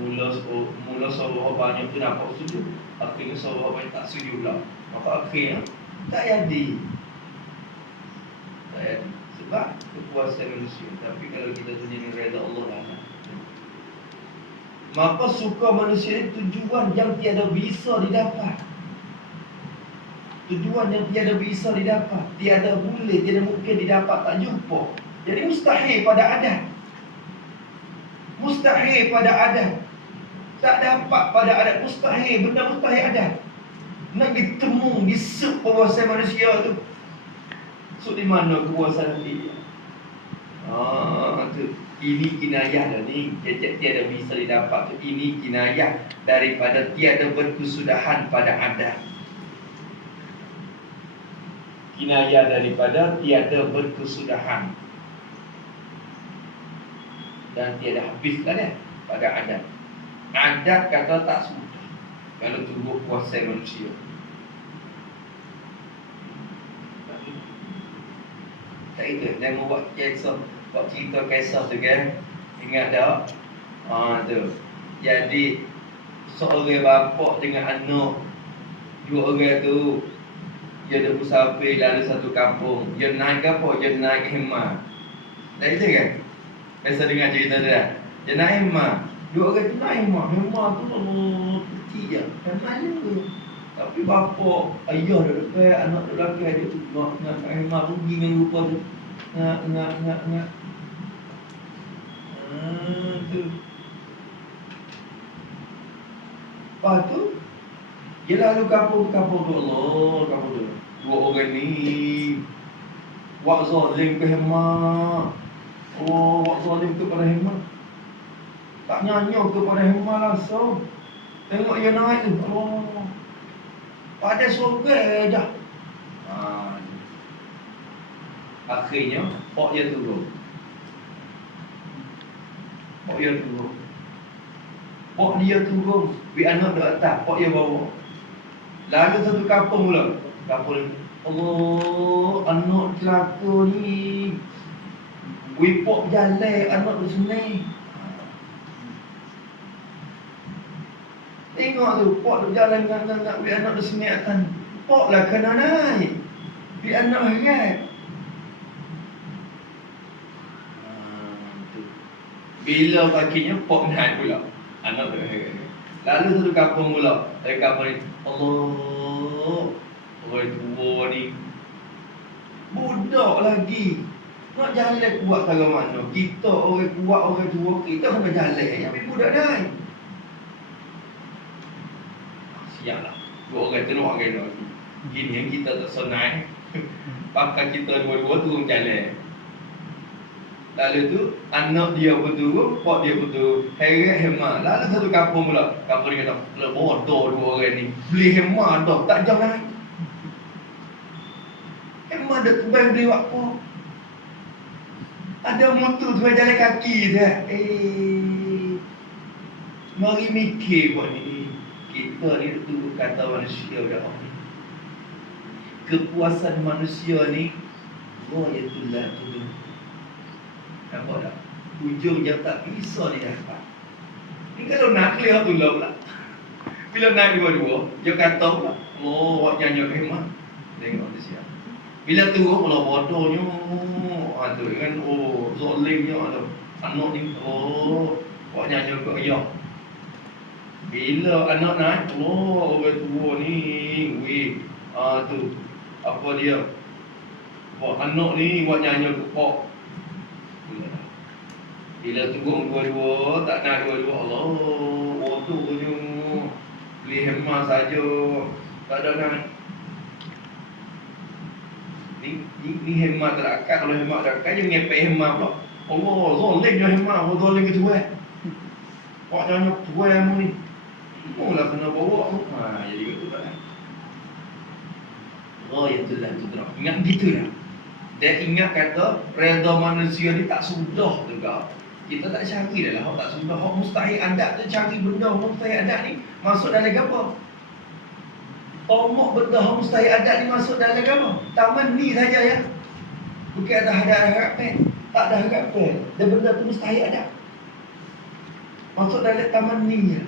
Mula sobo banyak tu nampak setuju. Akhirnya sobo banyak tak setuju pula. Maka akhirnya tak jadi. Tak jadi. Sebab kepuasan manusia. Tapi kalau kita tanya dengan reda Allah lah. Maka suka manusia itu tujuan yang tiada bisa didapat. Tujuan yang tiada bisa didapat, tiada boleh, tiada mungkin didapat, tak jumpa. Jadi mustahil pada adat. Mustahil pada adat. Tak dapat pada adat, mustahil, benda mustahil adat. Nak ditemu, disuk kepuasan manusia tu. So di mana kepuasan dia? Tu. Ini kinayah dah ni, tiada bisa didapat tu. Ini kinayah daripada tiada berkesudahan pada adat. Kinayah daripada tiada berkesudahan dan tiada habislah dia pada adat. Adat kata tak sudah kalau tunggu kuasa manusia. Tak itu, dia mau buat kisah, buat cerita kisah tu kan. Ingat tak? Tu. Jadi seorang bapa dengan anak, dua orang tu dia ada musafir lalu satu kampung. Dia naik apa? Dia naik hemah. Tak itu kan? Biasa dengar cerita tu dah. Dia naik hemah. Dua orang tu naik hemah. Hemah tu kecil je. Hemah tu. Tapi bapa, ayah dah dekat, anak dah dekat. Dia tu nak hemah rugi dengan rupa tu. Ngak. Tu. Lepas tu, dia lalu kampung tu Allah, kampung tu. Dua orang ni buat zalim ke hemah. Buat zalim kepada hemah. Tak nyanyi kepada hemah langsung. Tengok dia naik tu. Pada sorga dah. Akhirnya pak dia turun. Pak dia turun. Anak dah atas, pak dia bawa. Lalu satu kampung pula. Kampung ni, Allah, anak celaka ni. Wipok jalan, anak tu senang. Tengok tu, pak tu jalan dengan anak tu senang atas. Pak lah kena naik. Anak herat. Bila paginya, pak naik pula. Anak tu herat. Lalu satu kampung pula. Dari kampung ni, Allah, orang tua ni budak lagi. Nak jalan kuat kalau mana? Kita orang kuat, orang tua, kita kena jalan. Tapi budak naik. Siaplah. Dua orang tu nak kena. Gini yang kita tak senang. Pakai kita dua-dua turun jalan. Lalu tu anak dia pun turun, pak dia pun turun. Heret hemah. Lalu satu kampung pula. Kampung ni kata, bodoh dua orang ni. Beli hemah dah, tak jauh naik. Hemah dah tebal beli waktu. Ada motor tu jalan kaki dah. Mari mikir buat ni. Kita ni tu kata manusia dah. Kepuasan manusia ni ghayatullah tu. Nampak tak? Ujung yang tak bisa didapat. Ni kalau nak clear tu lah pula. Bila naik dua-dua, dia kata pula, awak nyanyi hemah. Tengok dia siap. Bila turun pula bodohnya. Tu kan, zolimnya ada. Anak ni, awak nyanyi ke ayah. Bila anak naik, orang tua ni, tu, apa dia? Anak ni buat nyanyi ke pak. Bila turun dua-dua, tak nak dua-dua, Allah, bodohnya. Beli hemah saja, tak ada nak. Ni hemah terakat, kalau hemah terakat, dia mengepek hemah pula. Allah, zolim je hemah, Allah zolim ke tuan. Awak jangan tuan mu ni. Mula kena bawa. Jadi gitu tak. Ghayatullah tudrak. Ingat gitu lah. Dan ingat kata redha manusia ni tak sudah juga. Kita tak cari dah lah. Hak tak sudah. Hak mustahil adat tu cari benda mustahil adat ni masuk dalam apa? Tomak benda hak mustahil adat ni masuk dalam apa? Taman ni saja ya. Bukan ada harap-harap. Tak ada harap. Dan benda tu mustahil adat. Masuk dalam taman ni ya.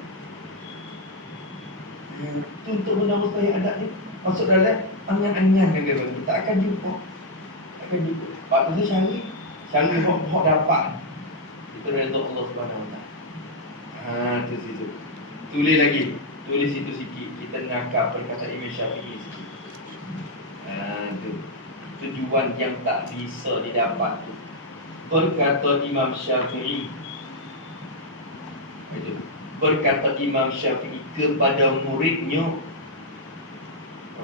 Tu untuk benda mustahil adat ni masuk dalam angan-angan yang dia bagi. Tak akan jumpa. Akan jumpa. Sebab tu saya cari hak dapat. Itu redha Allah Subhanahu Wa Taala. Tu situ. Tulis lagi. Tulis situ sikit. Kita nakal perkataan Imam Syafi'i sikit. Tu. Tujuan yang tak bisa didapat tu. Berkata Imam Syafi'i. Itu. Berkata Imam Syafi'i kepada muridnya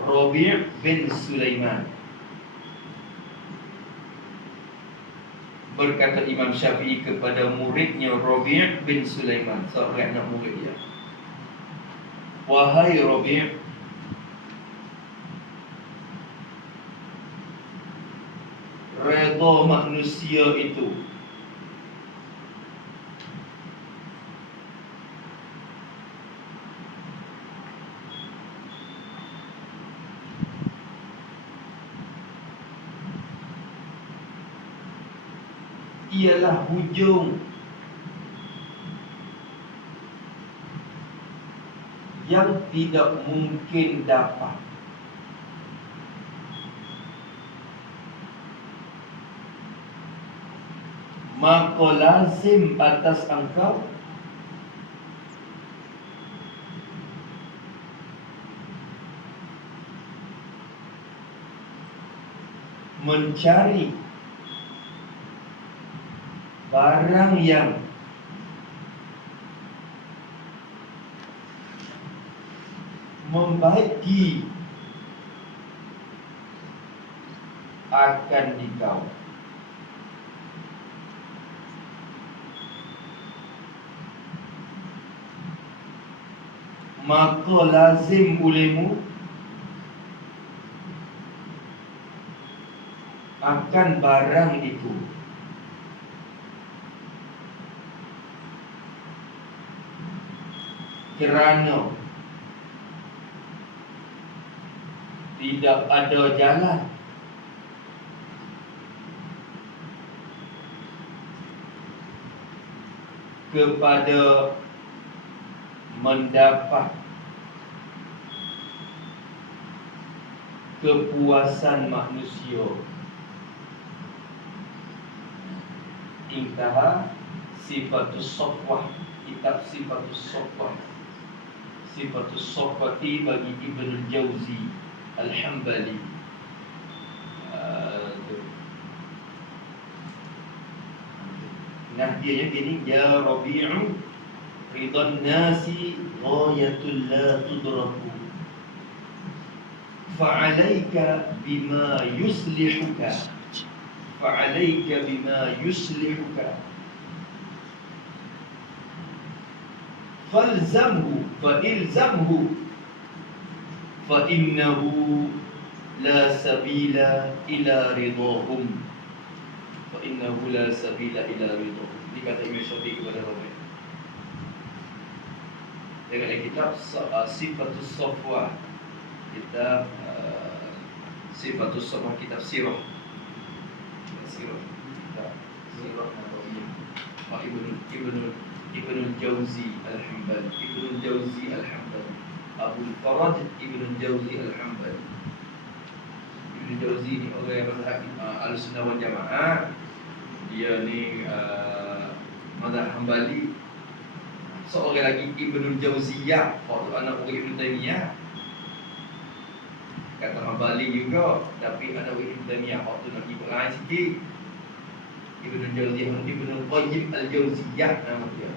Rabi' bin Sulaiman. Berkata Imam Syafi'i kepada muridnya Rabi' bin Sulaiman, seorang anak murid dia. Wahai Rabi', redha manusia itu ialah hujung yang tidak mungkin dapat. Maka lazim atas engkau mencari barang yang membaiki akan dikau. Maka lazim olehmu akan barang itu kerana tidak ada jalan kepada mendapat kepuasan manusia. Intaha sifatus safwah, kitab sifatus safwah. Sifatus safwati bagi Ibnul Jauzi Al-Hambali. Nah dia yang gini, ya Rabi'u ridhan nasi ghayatul la tudraku fa'alaika bima yuslihuka fa'alaika bima yuslihuka falzamhu fa'ilzamhu fa'innahu la sabila ila ridhahum fa'innahu la sabila ila ridhahum. Ini kata Imam Syafi'i kepada Rabi'. Dengan kitab Sifatus Safwah, kitab Sifatus Safwah, kitab Sirah. Sirah Nabawiyah. Ibnul Jauzi Al-Hambali. Ibnul Jauzi Al-Hambali. Abul Faraj Ibnul Jauzi Al-Hambali. Ibnul Jauzi ni orang mazhab Al-Sunnah wal Jamaah. Dia ni mazhab Hambali. Seorang lagi Ibnul Jauziyah, waktu anak murid Ibn Taymiyah. Kata Hambali juga, tapi anak murid Ibn Taymiyah waktu nak ikut lain sikit. Ibnul Jauziyah, Ibnul Qayyim Al-Jauziyah nama dia.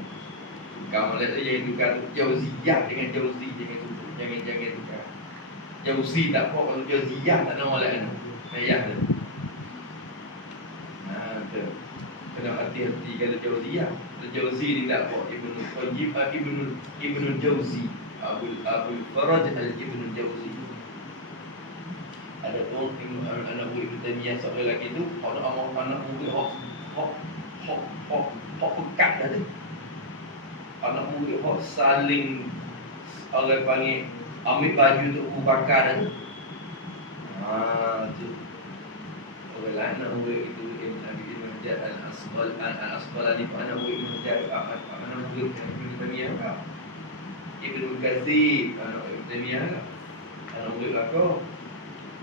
Kamu lihat saja yang tukar Jauziyah dengan Jauzi, jangan tukar. Jauzi tak apa, kalau Jauziyah tak nama lain. Mayah tu. kena hati-hati kata Jauziyah. Jauzi ni tak apa. Ibnu Qayyim, Ibnu Jauzi, Abul Faraj Ibnu Jauzi. Ada pun anak murid Ibnu Taimiyah seorang lagi tu, anak murid hok pekat dah tu. Anak murid hok saling orang panggil ambil baju untuk Abu Bakar dah tu. Tu orang lain nak murid itu Ibn Hajar Al-Asqalani, anak murid Ibn Hajar, anak murid Ibn Taimiyah kan, Ibn Katsir, anak Ibn Taimiyah kan, anak murid aku.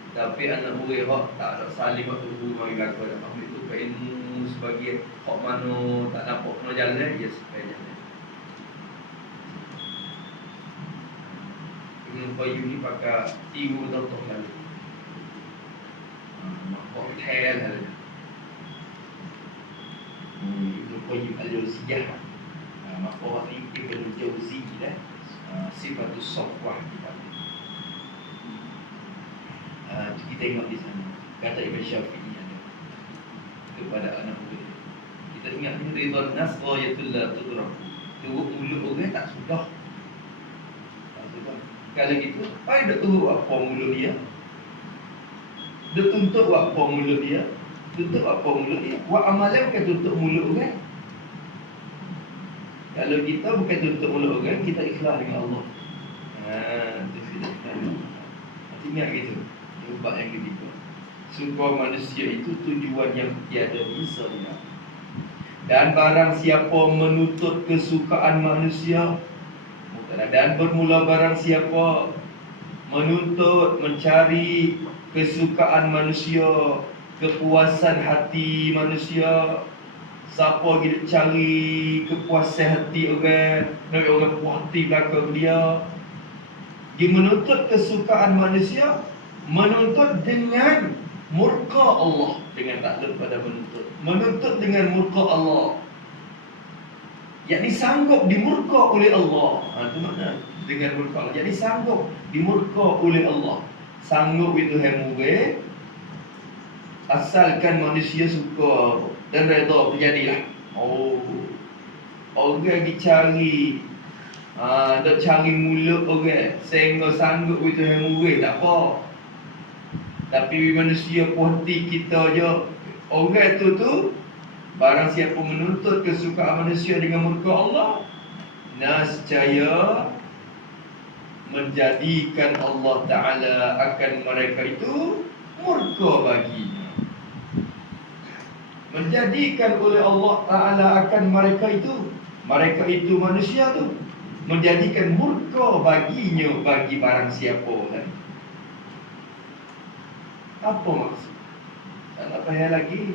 Tapi anak murid hak tak ada saling waktu guru mari aku dah ambil tu ke ilmu sebagai hak mana tak nampak kena jalan ya supaya jalan. Ibn Qayyim ni pakai tiru contoh lalu. Nampak khayal ada. Ibn Qayyim Al-Jauziyah. Maka ni Ibn Jauzi dah. Sifatus Safwah kita. Kita tengok di sana. Kata Ibn Syafi'i ada kepada anak murid. Kita ingat ni ridwan nas ghayatul la tudrak. Turut mulut orang tak sudah. Kalau gitu, apa dia turut apa mulut dia? Dia tuntut apa mulut dia? Tuntut apa mulut dia? Buat amalan bukan tuntut mulut orang. Kalau kita bukan tuntut mulut orang, kita ikhlas dengan Allah. Itu kita ikhlas. Ingat gitu. Ubah yang ketiga, supaya manusia itu tujuan yang tiada bisa didapat. Dan barang siapa menuntut kesukaan manusia, dan bermula barang siapa menuntut, mencari kesukaan manusia, kepuasan hati manusia. Siapa kita cari kepuasan hati orang, nak orang puas hati belakang dia. Dia menuntut kesukaan manusia, menuntut dengan murka Allah, dengan takluk pada menuntut dengan murka Allah, yakni sanggup dimurka oleh Allah. Itu makna dengan murka Allah, yakni sanggup dimurka oleh Allah. Sanggup itu murid, asalkan manusia suka dan redha terjadilah. Orang dicari, dok cari mulut orang sehingga sanggup itu murid tak apa. Tapi manusia puhati kita je. Orang tu barang siapa menuntut kesukaan manusia dengan murka Allah, nascaya menjadikan Allah Ta'ala akan mereka itu murka baginya. Menjadikan oleh Allah Ta'ala akan mereka itu manusia tu, menjadikan murka baginya, bagi barang siapa lagi. Apa maksud? Tak payah lagi.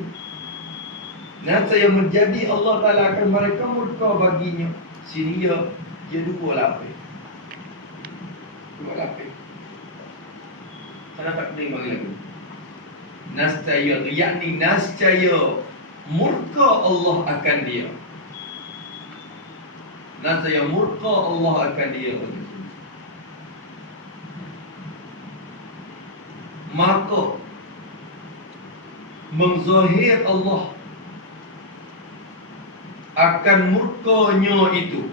Nanti yang menjadi Allah Ta'ala akan mereka murka baginya. Sini dia dua lapis. Dua lapis. Sana tak kena bagi lagi. Nascaya, yakni nascaya murka Allah akan dia. Nascaya murka Allah akan dia. Maka menzahir Allah akan murkanya itu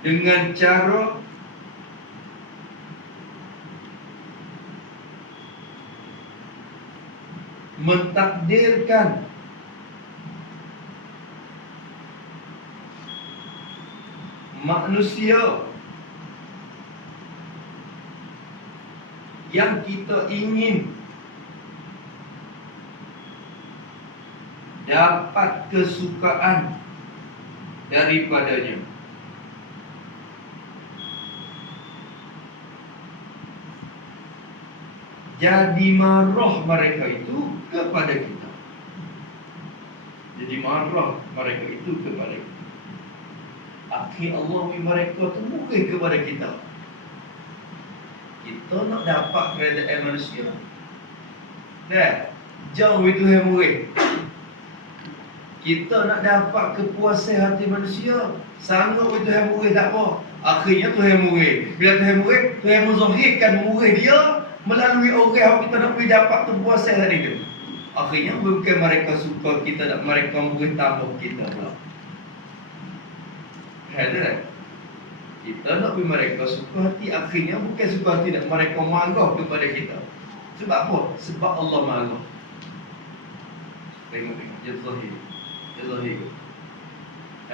dengan cara mentakdirkan manusia yang kita ingin dapat kesukaan daripadanya. Jadi marah mereka itu kepada kita. Jadi marah mereka itu kepada kita. Akhir Allah mereka tu mungkin kepada kita. Kita nak dapat keredaan manusia. Dah, jauh itu yang murid. Kita nak dapat kepuasan hati manusia, sanggup itu yang murid tak apa. Akhirnya tu yang murid. Bila tu yang murid, tu yang menzahirkan murid dia Melalui orang yang kita nak pergi dapat tu puasa tadi tu. Akhirnya bukan mereka suka kita, nak mereka mungkin tambah kita pula. Ada tak? Kita nak pergi mereka suka hati, akhirnya bukan suka hati, nak mereka marah kepada kita. Sebab apa? Sebab Allah marah. Tengok, dia zahir. Dia zahir.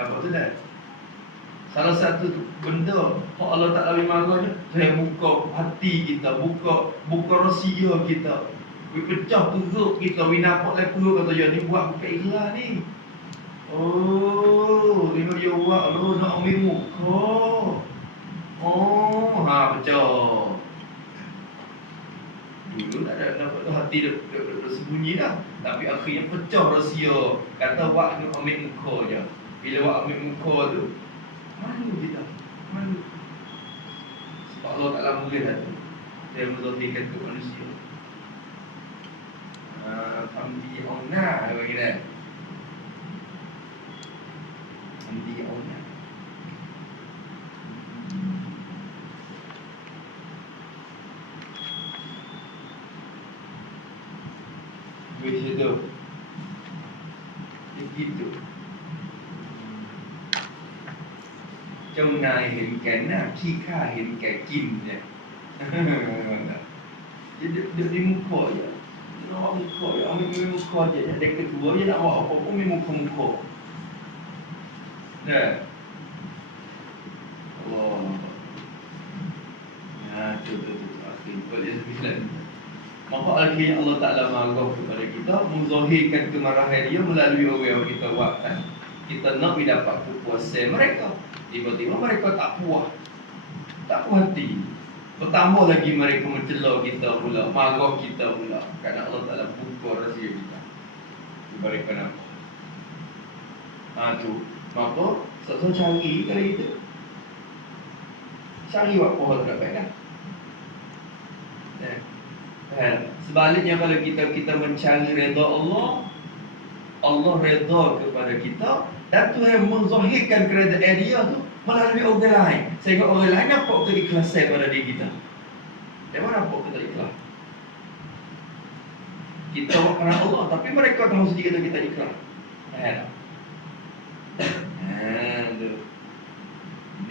Apa tu dah? Salah satu benda yang Allah tak lalu marahnya, saya buka hati kita, buka rahsia kita, pecah perut kita, nampak lah perut kata, ya ni buat bukan ikhlas ni. Oh, tengok dia buat lu nak ambil muka. Oh, pecah. Dulu tak ada nampak hati dia sembunyi dah, tapi akhirnya pecah rahsia. Kata buat ni ambil muka je. Bila buat ambil muka tu, malu kita, malu. Sebab Allah Ta'ala melihat dia menzahirkan ke manusia. Hamdi Auna dia bagi dia. Hamdi Auna. Begitu. Begitu. Trong này hiện cái nào khi kha hiện cái kim vậy. Dia di muka je. Dia muka je. Ambil muka je. Dia kedua je nak buat apa pun muka-muka. Dah. Allah. Tu. Akhir boleh sembilan. Maka akhirnya Allah Ta'ala marah kepada kita, menzahirkan kemarahan dia melalui orang yang kita buatkan. Kita nak dapat kepuasan mereka. Tiba-tiba mereka tak puas hati. Bertambah lagi mereka mencela kita pula, marah kita pula, kerana Allah Ta'ala buka rahsia kita. Mereka nampak tu. Maka sesuatu cari kali itu, cari buat pohon tak baik dah. Sebaliknya kalau kita mencari redha Allah, Allah redha kepada kita, dan Tuhan menzahirkan keredaan dia tu melalui orang lain. Sehingga orang lain nampak keikhlasan pada diri kita. Dia mana nampak kita ikhlas? Kita buat kerana Allah, tapi mereka tahu sendiri kita ikhlas.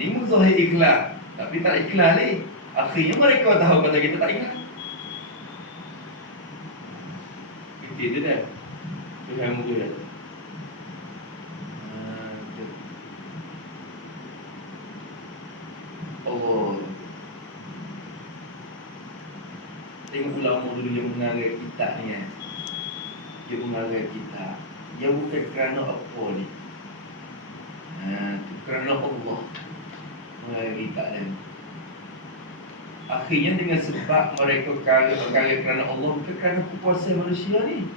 Ini menzahir ikhlas, tapi tak ikhlas ni. Akhirnya mereka tahu kata kita tak ikhlas. Itu dah. Tuhan mula dah. Allah. Tengok ulama dulu yang mengarang kitab ni kan. Dia mengarang kitab. Dia bukan kerana apa ni. Kerana Allah mengarang kitab ni. Akhirnya dengan sebab mereka karya kerana Allah, bukan kerana kepuasan manusia ni.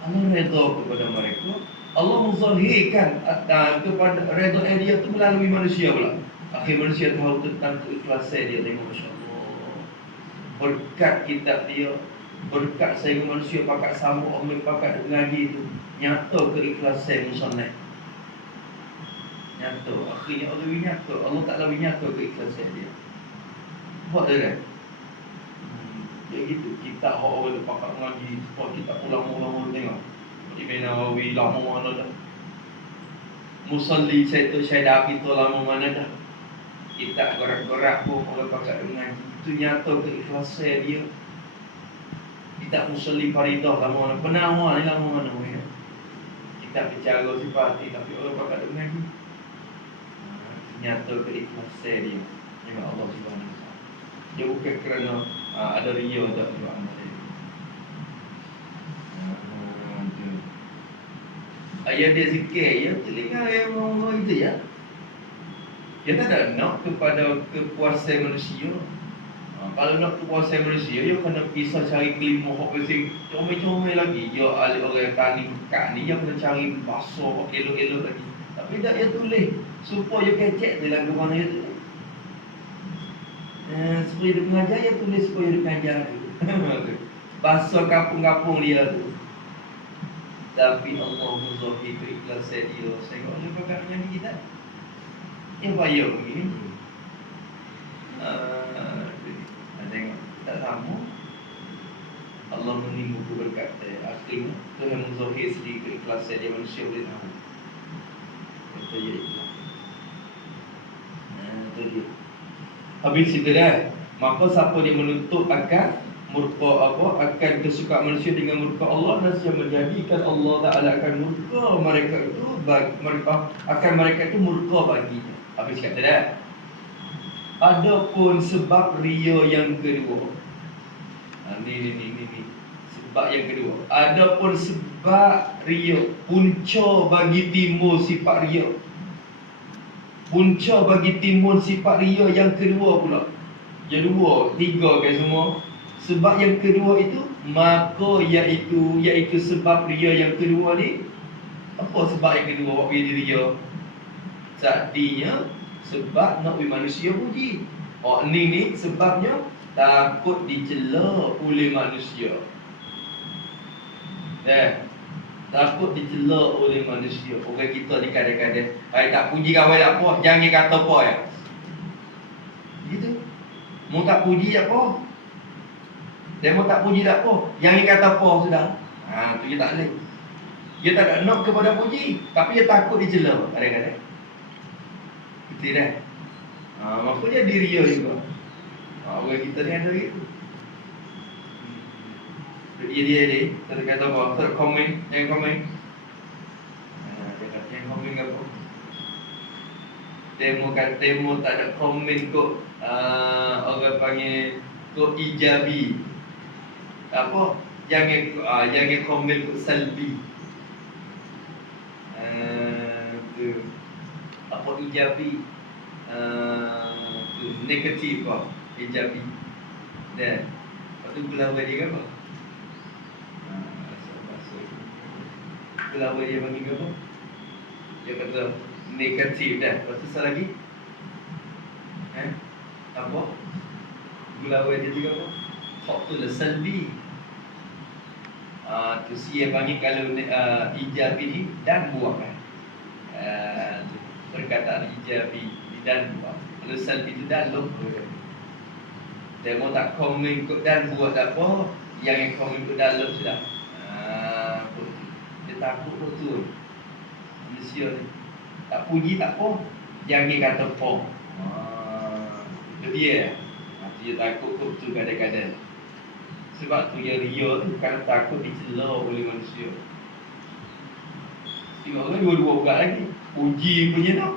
Allah redha kepada mereka. Allah menzahirkan kepada redha dia tu melalui manusia pula. Akhir manusia tahu tentang keikhlasan dia. Tengok, Masya Allah. Berkat kitab dia, berkat sehingga manusia pakat sambut, ambil pakat mengaji tu, nyata keikhlasan musannaf. Nyata. Akhirnya Allah nyata. Allah tak lalu nyata keikhlasan dia. Buat dia kan? Dia gitu. Kitab orang tu pakat mengaji. Sebab kitab ulama-ulama tengok. Ibn Nawawi lama mana dah. Musalli Syaidah kita lama mana dah. Kitab gerak-gerak pun orang pakat mengaji. Itu nyata keikhlasan dia. Kitab Musalli Faridah lama mana. Penawar ni lama mana. Kitab bicara sifati tapi orang pakat mengaji. Nyata keikhlasan dia. Terima Allah Subhanahu Wa Taala. Dia bukan kerana ada ria tak buat amal dia. Ayat dia zikir, ya telinga yang mau itu ya. Dia tak ada nak kepada kepuasan manusia. Kalau nak kepuasan manusia, dia kena pisah cari kelima hak bersih. Comel-comel lagi. Dia ahli orang tani kat ni, dia kena cari basah elok-elok lagi. Tapi tak dia tulis supaya kecek dia lagu mana dia tulis. Supaya dia mengajar, dia tulis supaya dia mengajar tu. Bahasa kampung-kampung dia tu. Tapi Allah menzahir keikhlasan dia. Sehingga Allah pakat menyanyi kita. Yang payah begini. Tengok. tak sama. Allah menimbu berkata akhirnya Tuhan menzahir sendiri keikhlasan dia, manusia boleh tahu. Kata dia ikhlas. Itu dia. Habis itu dah. Maka siapa dia menuntut akan murka akan kesukaan manusia dengan murka Allah, dan yang menjadikan Allah Ta'ala akan murka mereka itu akan mereka itu murka baginya. Habis kata dah. Adapun sebab ria yang kedua. Ni sebab yang kedua. Adapun sebab ria, punca bagi timbul sifat ria. Punca bagi timbul sifat ria yang kedua pula. Yang dua, tiga kan semua. Sebab yang kedua itu, maka iaitu sebab ria yang kedua ni. Apa sebab yang kedua buat dia ria? Jadinya sebab nak bagi manusia puji. Ni sebabnya takut dicela oleh manusia. Takut dicela oleh manusia. Orang kita ni kadang-kadang tak puji kawan tak apa, jangan kata apa ya. Gitu. Mu tak puji apa? Dia mu tak puji tak apa, jangan kata apa sudah. Tu dia tak boleh. Dia tak ada nak kepada puji, tapi dia takut dicela kadang-kadang. Betul dah. Maka dia ria juga. Orang kita ni ada gitu. Dia ni, kita kata apa? Tak komen, jangan komen. Dia kata yang komen apa? Demo tak ada komen kot. Orang panggil kot ijabi. Apa? Jangan komen kot salbi. Apa ijabi? Negatif apa? Ijabi. Dan lepas tu pelawai dia apa? Pelawai dia panggil apa? Dia kata negatif dah. Lepas tu salah lagi? Apa? Pelawai dia juga apa? Faktul salbi. Tu dia panggil kalau ijabi ni dan buah kan. Perkataan ijabi dan buah. Kalau salbi tu dan lupa. Dia mau tak komen ikut dan buat apa, yang komen ikut dalam sudah. Dia takut betul. Manusia ni tak puji tak apa, jangan kata apa. Itu dia. Dia takut betul kadang-kadang. Sebab tu yang ria tu kan takut dicela oleh manusia. Tengok orang dua-dua orang lagi puji punya nak.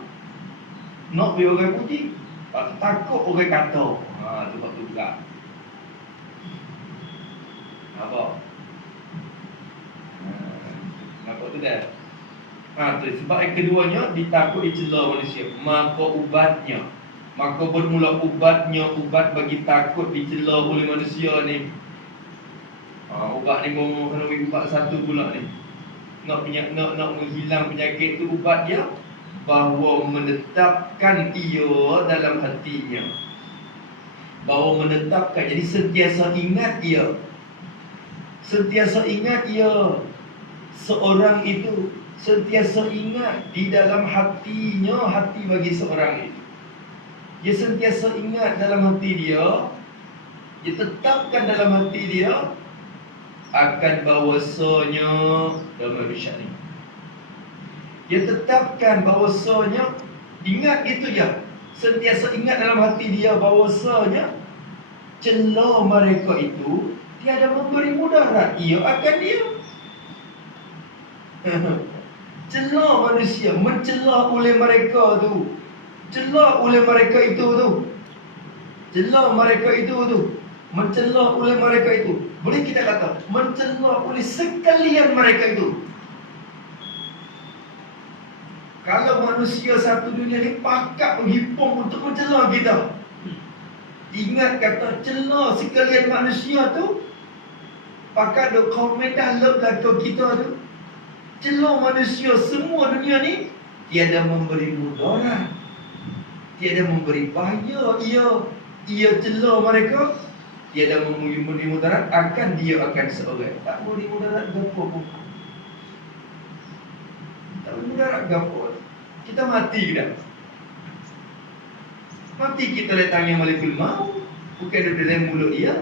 Nak biar orang puji. Lepas tu takut orang kata. Sebab tu juga. Apa? Nampak tu dah. Tu sebab yang keduanya ditakut dicela manusia. Maka bermula ubat bagi takut dicela oleh manusia ni. Ubat ni mau kena ubat satu pula ni. Nak menghilang penyakit tu ubat dia bahawa menetapkan ia dalam hatinya. Bahawa menetapkan, jadi sentiasa ingat ia. Sentiasa ingat ia. Seorang itu sentiasa ingat di dalam hatinya, hati bagi seorang itu. Dia sentiasa ingat dalam hati dia. Dia tetapkan dalam hati dia akan bahawasanya dalam Malaysia ni. Dia tetapkan bahawasanya, ingat itu je. Sentiasa ingat dalam hati dia bahawasanya cela mereka itu tiada memberi mudarat ia akan dia. Cela manusia, mencela oleh mereka tu. Cela oleh mereka itu tu. Cela mereka itu tu. Mencela oleh mereka itu. Boleh kita kata mencela oleh sekalian mereka itu. Kalau manusia satu dunia ni pakat menghipung untuk mencela kita. Ingat kata cela sekalian manusia tu, pakat duk komen dalam belakang kita tu. Cela manusia semua dunia ni tiada memberi mudarat, tiada memberi bahaya. Ia cela mereka, tiada memberi mudarat, akan dia akan seorang. Tak memberi mudarat gapo pun. Tak memberi mudarat gapo. Kita mati ke dah? Mati kita letaknya Malikul Maut. Bukan ada dalam mulut dia.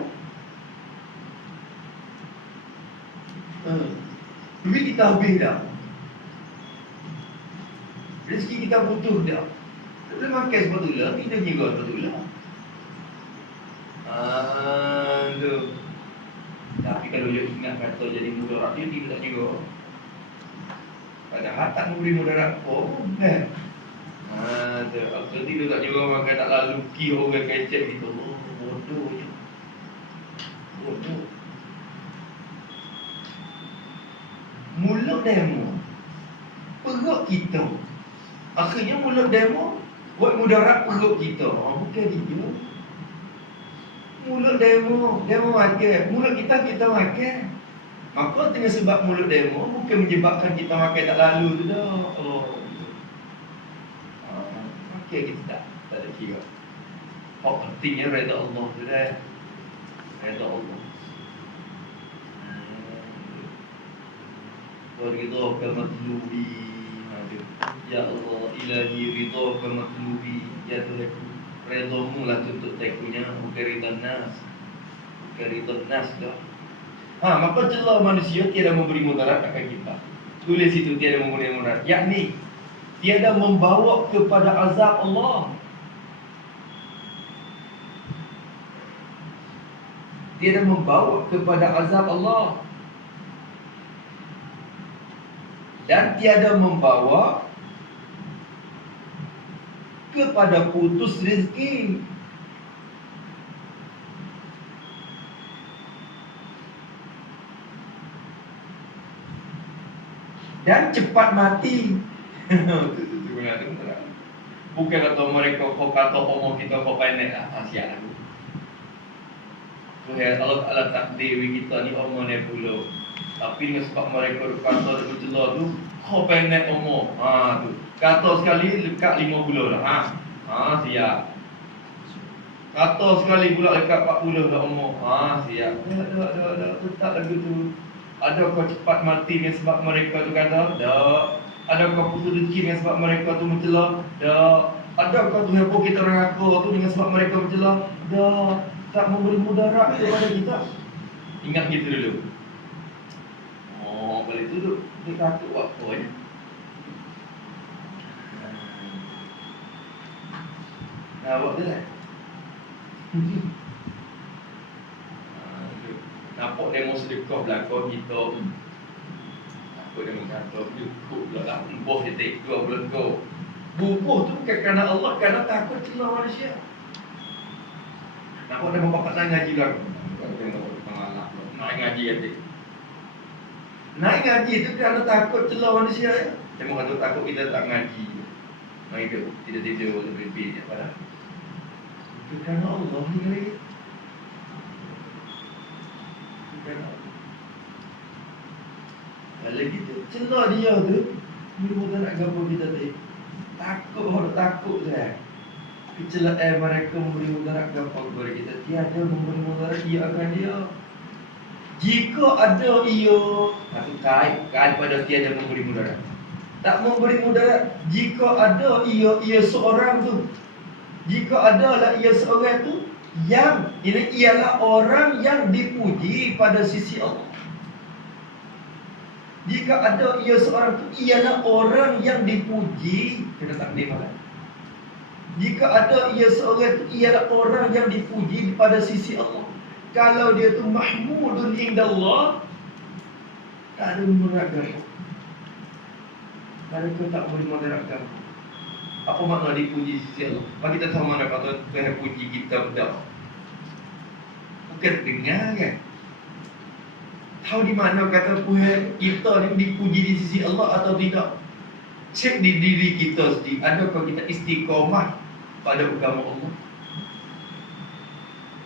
Duit kita habis dah, rezeki kita putus dah. Tak boleh makan sebab tu lah, kita juga sebab tu lah. Tu. Tapi kalau dia ingat kata jadi mudarat, dia tidak juga. Padahal tak memberi mudarat pun kan. Apa tidur tak juga makan tak lalu ki orang kecek gitu. Oh, bodohnya. Bodoh. Mulut demo perut kita. Akhirnya mulut demo buat mudarat perut kita. Bukan gitu. Mulut demo makan. Mulut kita makan. Maka dengan sebab mulut demo bukan menyebabkan kita makan tak lalu tu dah. Makan kita tak ada kira. Pentingnya redha Allah tu dah. Redha Allah. Waridhaka matlubi. Ya Allah, ilahi ridhaka matlubi. Ya Tuhanku, redha-Mu lah tuntut tekunya, bukan ridha nas. Bukan ridha nas dah. Maka celah manusia tiada memberi mudarat akan kita. Tulis itu tiada memberi mudarat, yakni tiada membawa kepada azab Allah. Tiada membawa kepada azab Allah. Dan tiada membawa kepada putus rezeki. Dan cepat mati. Bukan kata mereka kau kata omong kita kau pendek lah. Siap aku. Tuhan Allah Ta'ala takdir kita ni omong ni pula. Tapi dengan sebab mereka kata dengan celah tu, kau pendek umur. Tu. Kata sekali dekat 5 bulan lah. Siap. Kata sekali pula dekat 40 dah umur. Siap. Dah. Tetap lagu tu. Ada kau cepat mati dengan sebab mereka tu kata? Dah. Ada kau putus rezeki dengan sebab mereka tu mencelah? Dah. Ada kau tu heboh kita rangka tu dengan sebab mereka mencelah? Dah. Tak memberi mudarat kepada kita. Ingat gitu dulu. Boleh duduk. Dia kata apa ya? Buat dia lah. Nampak demo sedekah belakang kita. Nampak demo kata cukup pula lah. Bubuh dia take 2 bulan kau. Bubuh tu bukan kerana Allah, kerana takut celah manusia. Nampak demo bapak nak ngaji lah. Nak ngaji kata. Naik ngaji itu kerana takut celah manusia ya. Saya kata takut kita tak ngaji. Mari kita tidur boleh berhenti je pada. Itu kerana Allah ni kali. Itu kerana Allah. Kalau kita celah dia tu, dia bukan nak gabung kita tu. Takut saya. Kecelaan mereka memberi mudarat gabung kepada kita. Tiada memberi mudarat ia akan dia. Jika ada ia, itu kait pada tiada memberi mudarat. Tak memberi mudarat. Jika ada ia seorang tu. Jika adalah ia seorang tu yang ini ialah orang yang dipuji pada sisi Allah. Jika ada ia seorang tu ialah orang yang dipuji, kena takdir malam. Jika ada ia seorang tu ialah orang yang dipuji pada sisi Allah. Kalau dia tu mahmudun indallah, tak ada mudarat. Mereka tak boleh mudarat. Apa makna dipuji sisi Allah? Bagi kita tahu mana kata Tuhan puji kita betul. Bukan dengar kan? Tahu di mana kata Tuhan kita ni dipuji di sisi Allah atau tidak? Cek di diri kita sendiri. Adakah kita istiqamah pada agama Allah?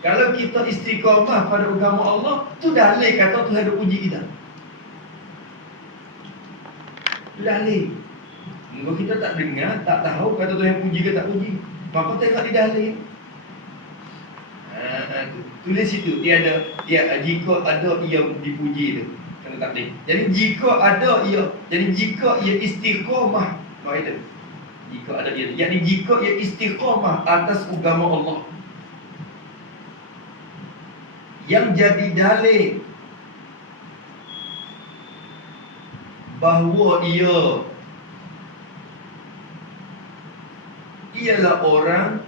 Kalau kita istiqamah pada agama Allah, tu dalil kata Tuhan ada puji kita. Dalil. Mungkin kita tak dengar, tak tahu kata Tuhan puji ke tak puji. Maka tengok di dalil. Tulis situ jika ada ia dipuji tu. Kena takdir. Jadi jika ia istiqamah, maka itu. Jika ada ia, yakni jika ia istiqamah atas agama Allah. Yang jadi dalil bahawa ia ialah orang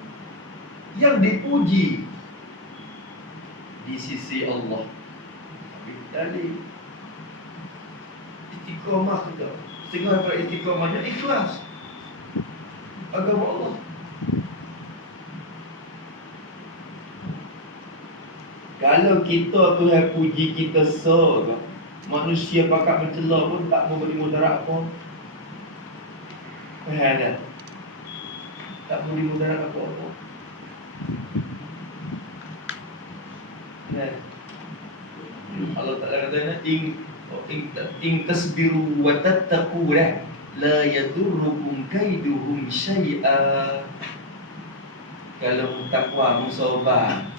yang dipuji di sisi Allah. Tapi tadi istiqamah kita, sehingga pada istiqamahnya ikhlas agama Allah. Kalau kita tu yang puji kita manusia pakat mencela pun tak mau beri mudarat apa. Ada. Tak mau beri mudarat apa-apa. Allah Ta'ala kata in tasbiru wa tattaqu la yadurrukum kaiduhum syai'a. Kalau takwa musabar,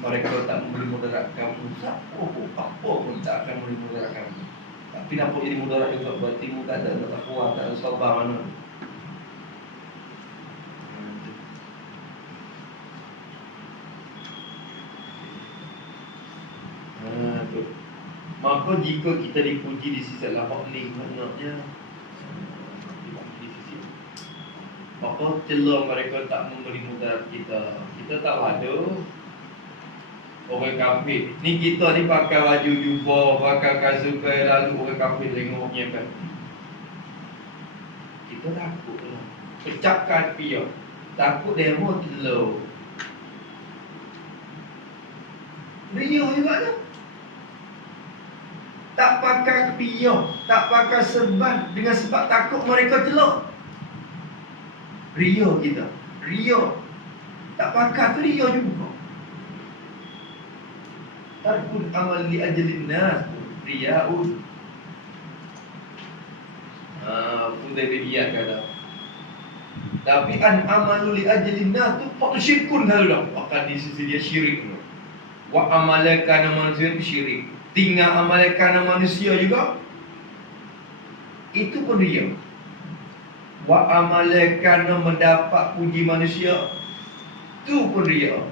mereka tak memberi mudarat kamu, siapa pun, apa pun tak akan memberi mudarat kamu. Tapi nampak jadi mudarat juga buat timu tak ada takwa, tak ada sabar mana. Maka jika kita dipuji di sisi Allah ni, maknanya di sisi, maka celah mereka tak memberi mudarat kita. Kita tak ada orang kafir. Ni kita ni pakai baju jubah, pakai kasukai, lalu orang kafir tengoknya kan. Kita takut lah. Pecahkan pihak. Takut demo telah. Ria juga ada. Tak pakai piyah, tak pakai serban, dengan sebab takut mereka celak. Ria kita. Ria. Tak pakai tu ria juga. Tarkul amal li ajlin nas riya'un. Fudailiyah kata. Tapi an amalu li ajlin nas tu pak syirkun halah. Maka di sisi dia syirik. Wa amalkan manusia itu syirik. Tinggal amalkan manusia juga, itu pun ria. Wa amalkan mendapat puji manusia, itu pun ria.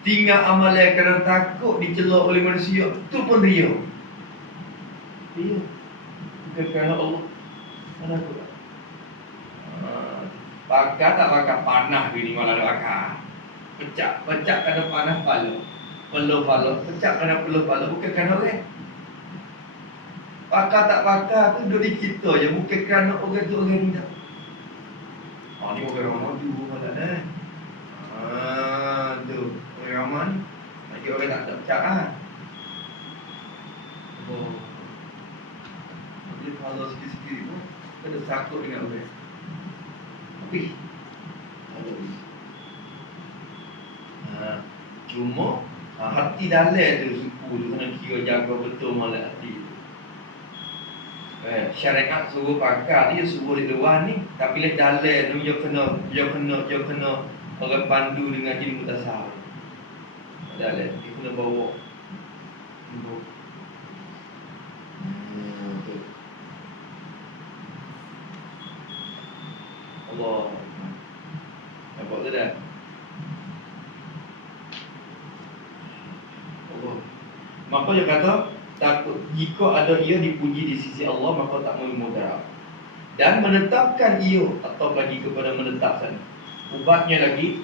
Tinggal amalkan takut dicela oleh manusia, itu pun ria. Ria. Bukan kerana Allah. Mana aku tak? Pakai tak pakai panah bini malah pakai. Pecah kerana panah pala. Perlu pala, pecah kerana perlu pala, bukan kerana orang. Pakar tak pakar tu diri kita je, bukan kerana orang tu orang tidak. Ni orang ramah tu malah tu orang ramah ni, lagi orang tak percaya. Dia pala sikit-sikit pun kena takut dengan orang. Tapi cuma hati dalam tu suku tu kena kira jaga betul malah hati tu. Syariat suruh pakar, dia suruh di luar ni, tapi le dalam tu dia kena orang pandu dengan ilmu tasawuf. Dalam dia kena bawa. Allah. Nampak tu dah? Maka dia kata takut jika ada ia dipuji di sisi Allah, maka tak mau mudarat dan menetapkan ia, atau lagi kepada menetap sana ubatnya lagi,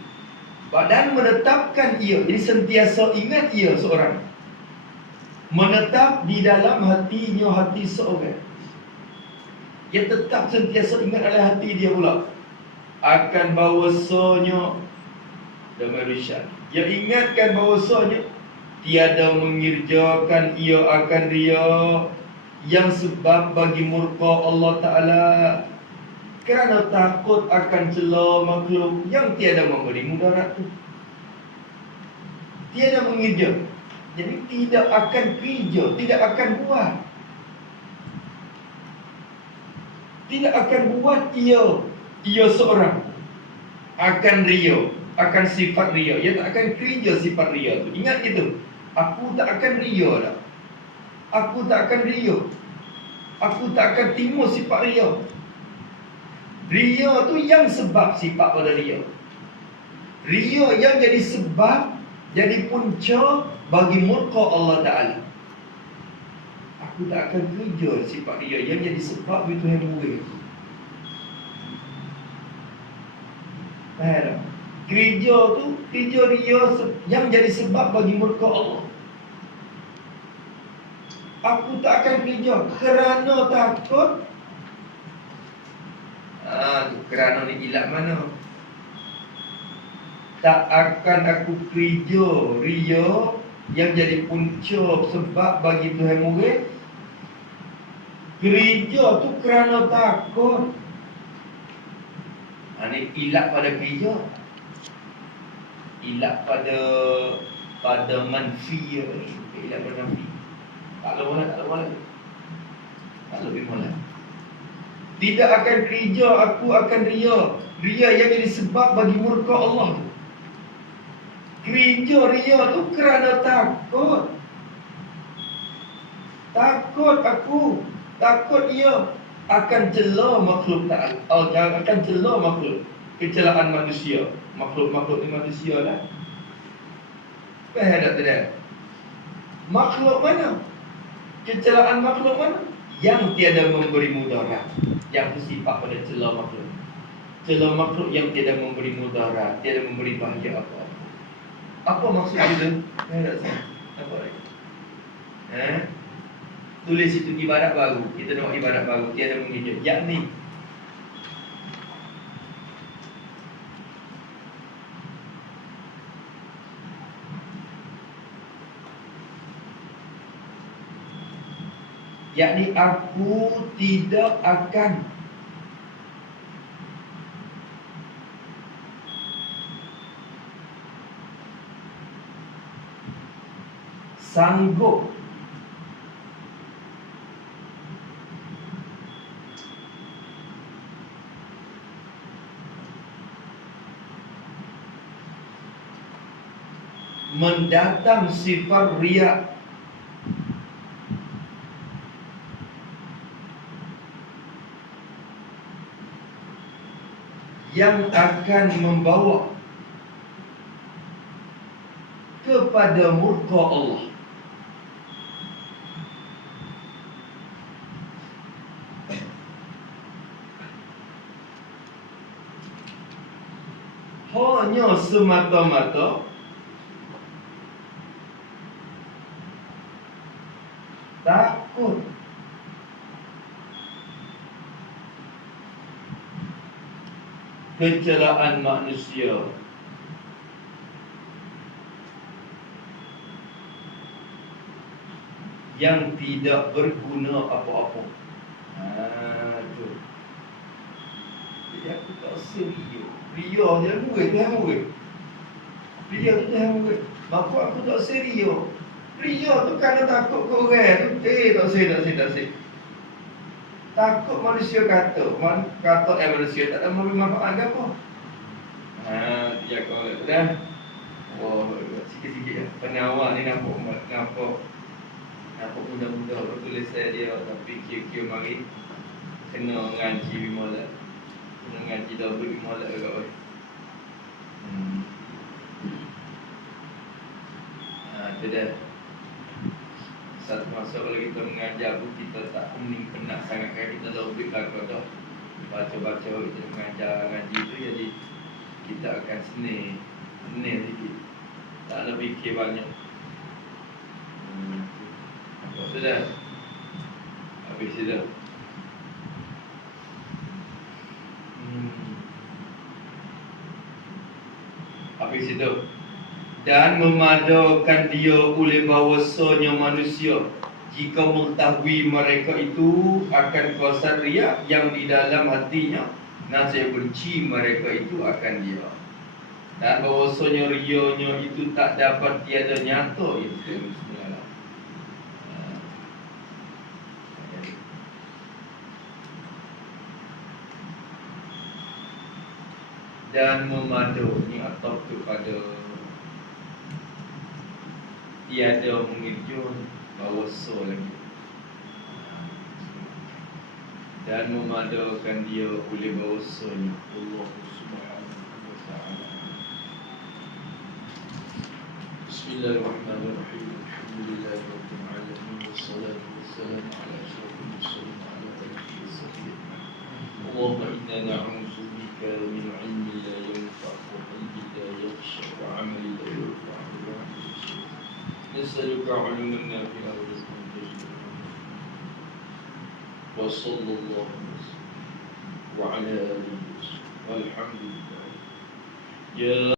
dan menetapkan ia, jadi sentiasa ingat ia seorang, menetap di dalam hatinya hati seorang. Dia tetap sentiasa ingat dalam hati dia pula akan bahawasanya damai risyad. Dia ingatkan bahawasanya tiada mengerjakan ia akan ria yang sebab bagi murka Allah Ta'ala, kerana takut akan celah makhluk yang tiada memberi mudarat tu. Tiada mengerja, jadi tidak akan kerja, tidak akan buat. Tidak akan buat ia seorang akan ria, akan sifat ria. Ia tak akan kerja sifat ria tu. Ingat itu. Aku tak akan ria dah. Aku tak akan ria. Aku tak akan timur sifat ria. Ria tu yang sebab sifat pada ria. Ria yang jadi sebab, jadi punca bagi murka Allah Ta'ala. aku tak akan kerja sifat ria yang jadi sebab itu yang murid. Faham tak? Kerja ria yang jadi sebab bagi murka Allah. Aku tak akan kerja kerana takut. Kerana ni ilat mana? Tak akan aku kerja ria yang jadi punca sebab bagi Tuhan murid. Kerja tu kerana takut. Ini ilat pada kerja. Ilat pada manfi. Ilat pada manfi. Tak lebih malah. Tidak akan kerja, aku akan ria. Ria yang jadi sebab bagi murka Allah. Kerja ria tu kerana takut. Takut aku. Takut ia akan cela makhluk Ta'ala. Akan cela makhluk. Kecelaan manusia. Makhluk-makhluk ni manusia lah. Faham tak tidak? Makhluk mana? Kecelaan makhluk mana? Yang tiada memberi mudarat. Yang bersifat pada celah makhluk. Celah makhluk yang tiada memberi mudarat, tiada memberi bahaya apa-apa. Apa maksud itu? Apa lagi? Tulis itu ibarat baru. Kita nak ibarat baru, tiada menghijau. Yakni aku tidak akan sanggup mendatang sifat riak yang akan membawa kepada murka Allah. Hanya semata-mata takut kecelaan manusia yang tidak berguna apa-apa. Tu. Jadi aku tak serius. Ria je murid, Ria tu dah murid. Maka aku tak serius. Ria tu kerana takut ke orang tu. Tak serius. Takut manusia kata manusia tak ada memberi manfaat ke apa. Dia kau dah. Sikit-sikit ya. Penawar ni nampak muda-muda tulis saya dia tapi kira-kira mari kena ngaji bimolat. Kena ngaji double bimolat ke oi. Tu dah. Satu masa kalau kita mengajar pun kita tak penat sangat kan, kita dah lebih belakang dah baca-baca kita mengajar ngaji tu, jadi kita akan senil sikit, tak nak fikir banyak. Sudah habis dah. Habis itu. Dan memadakan dia oleh bahawasanya manusia jika mengetahui mereka itu akan kuasa riak yang di dalam hatinya, nasib benci mereka itu akan dia. Dan bahawasanya riaknya itu tak dapat tiada nyata itu. Dan memadu ni atau kepada tiada mengejut bahawasa lagi, dan memadakan dia oleh bahawasanya Allah Subhanahu wa ta'ala. Bismillahirrahmanirrahim. Alhamdulillahirabbil alamin. والصلاة والسلام على أشرف المرسلين وعلى آله وصحبه اللهم إنا نعوذ بك من علم لا ينفع وقلب لا يخشع وعمل لا يرفع نسألك علما نافعا ورزقا طيبا وصلى الله وسلم وعلى آله وصحبه والحمد لله. يا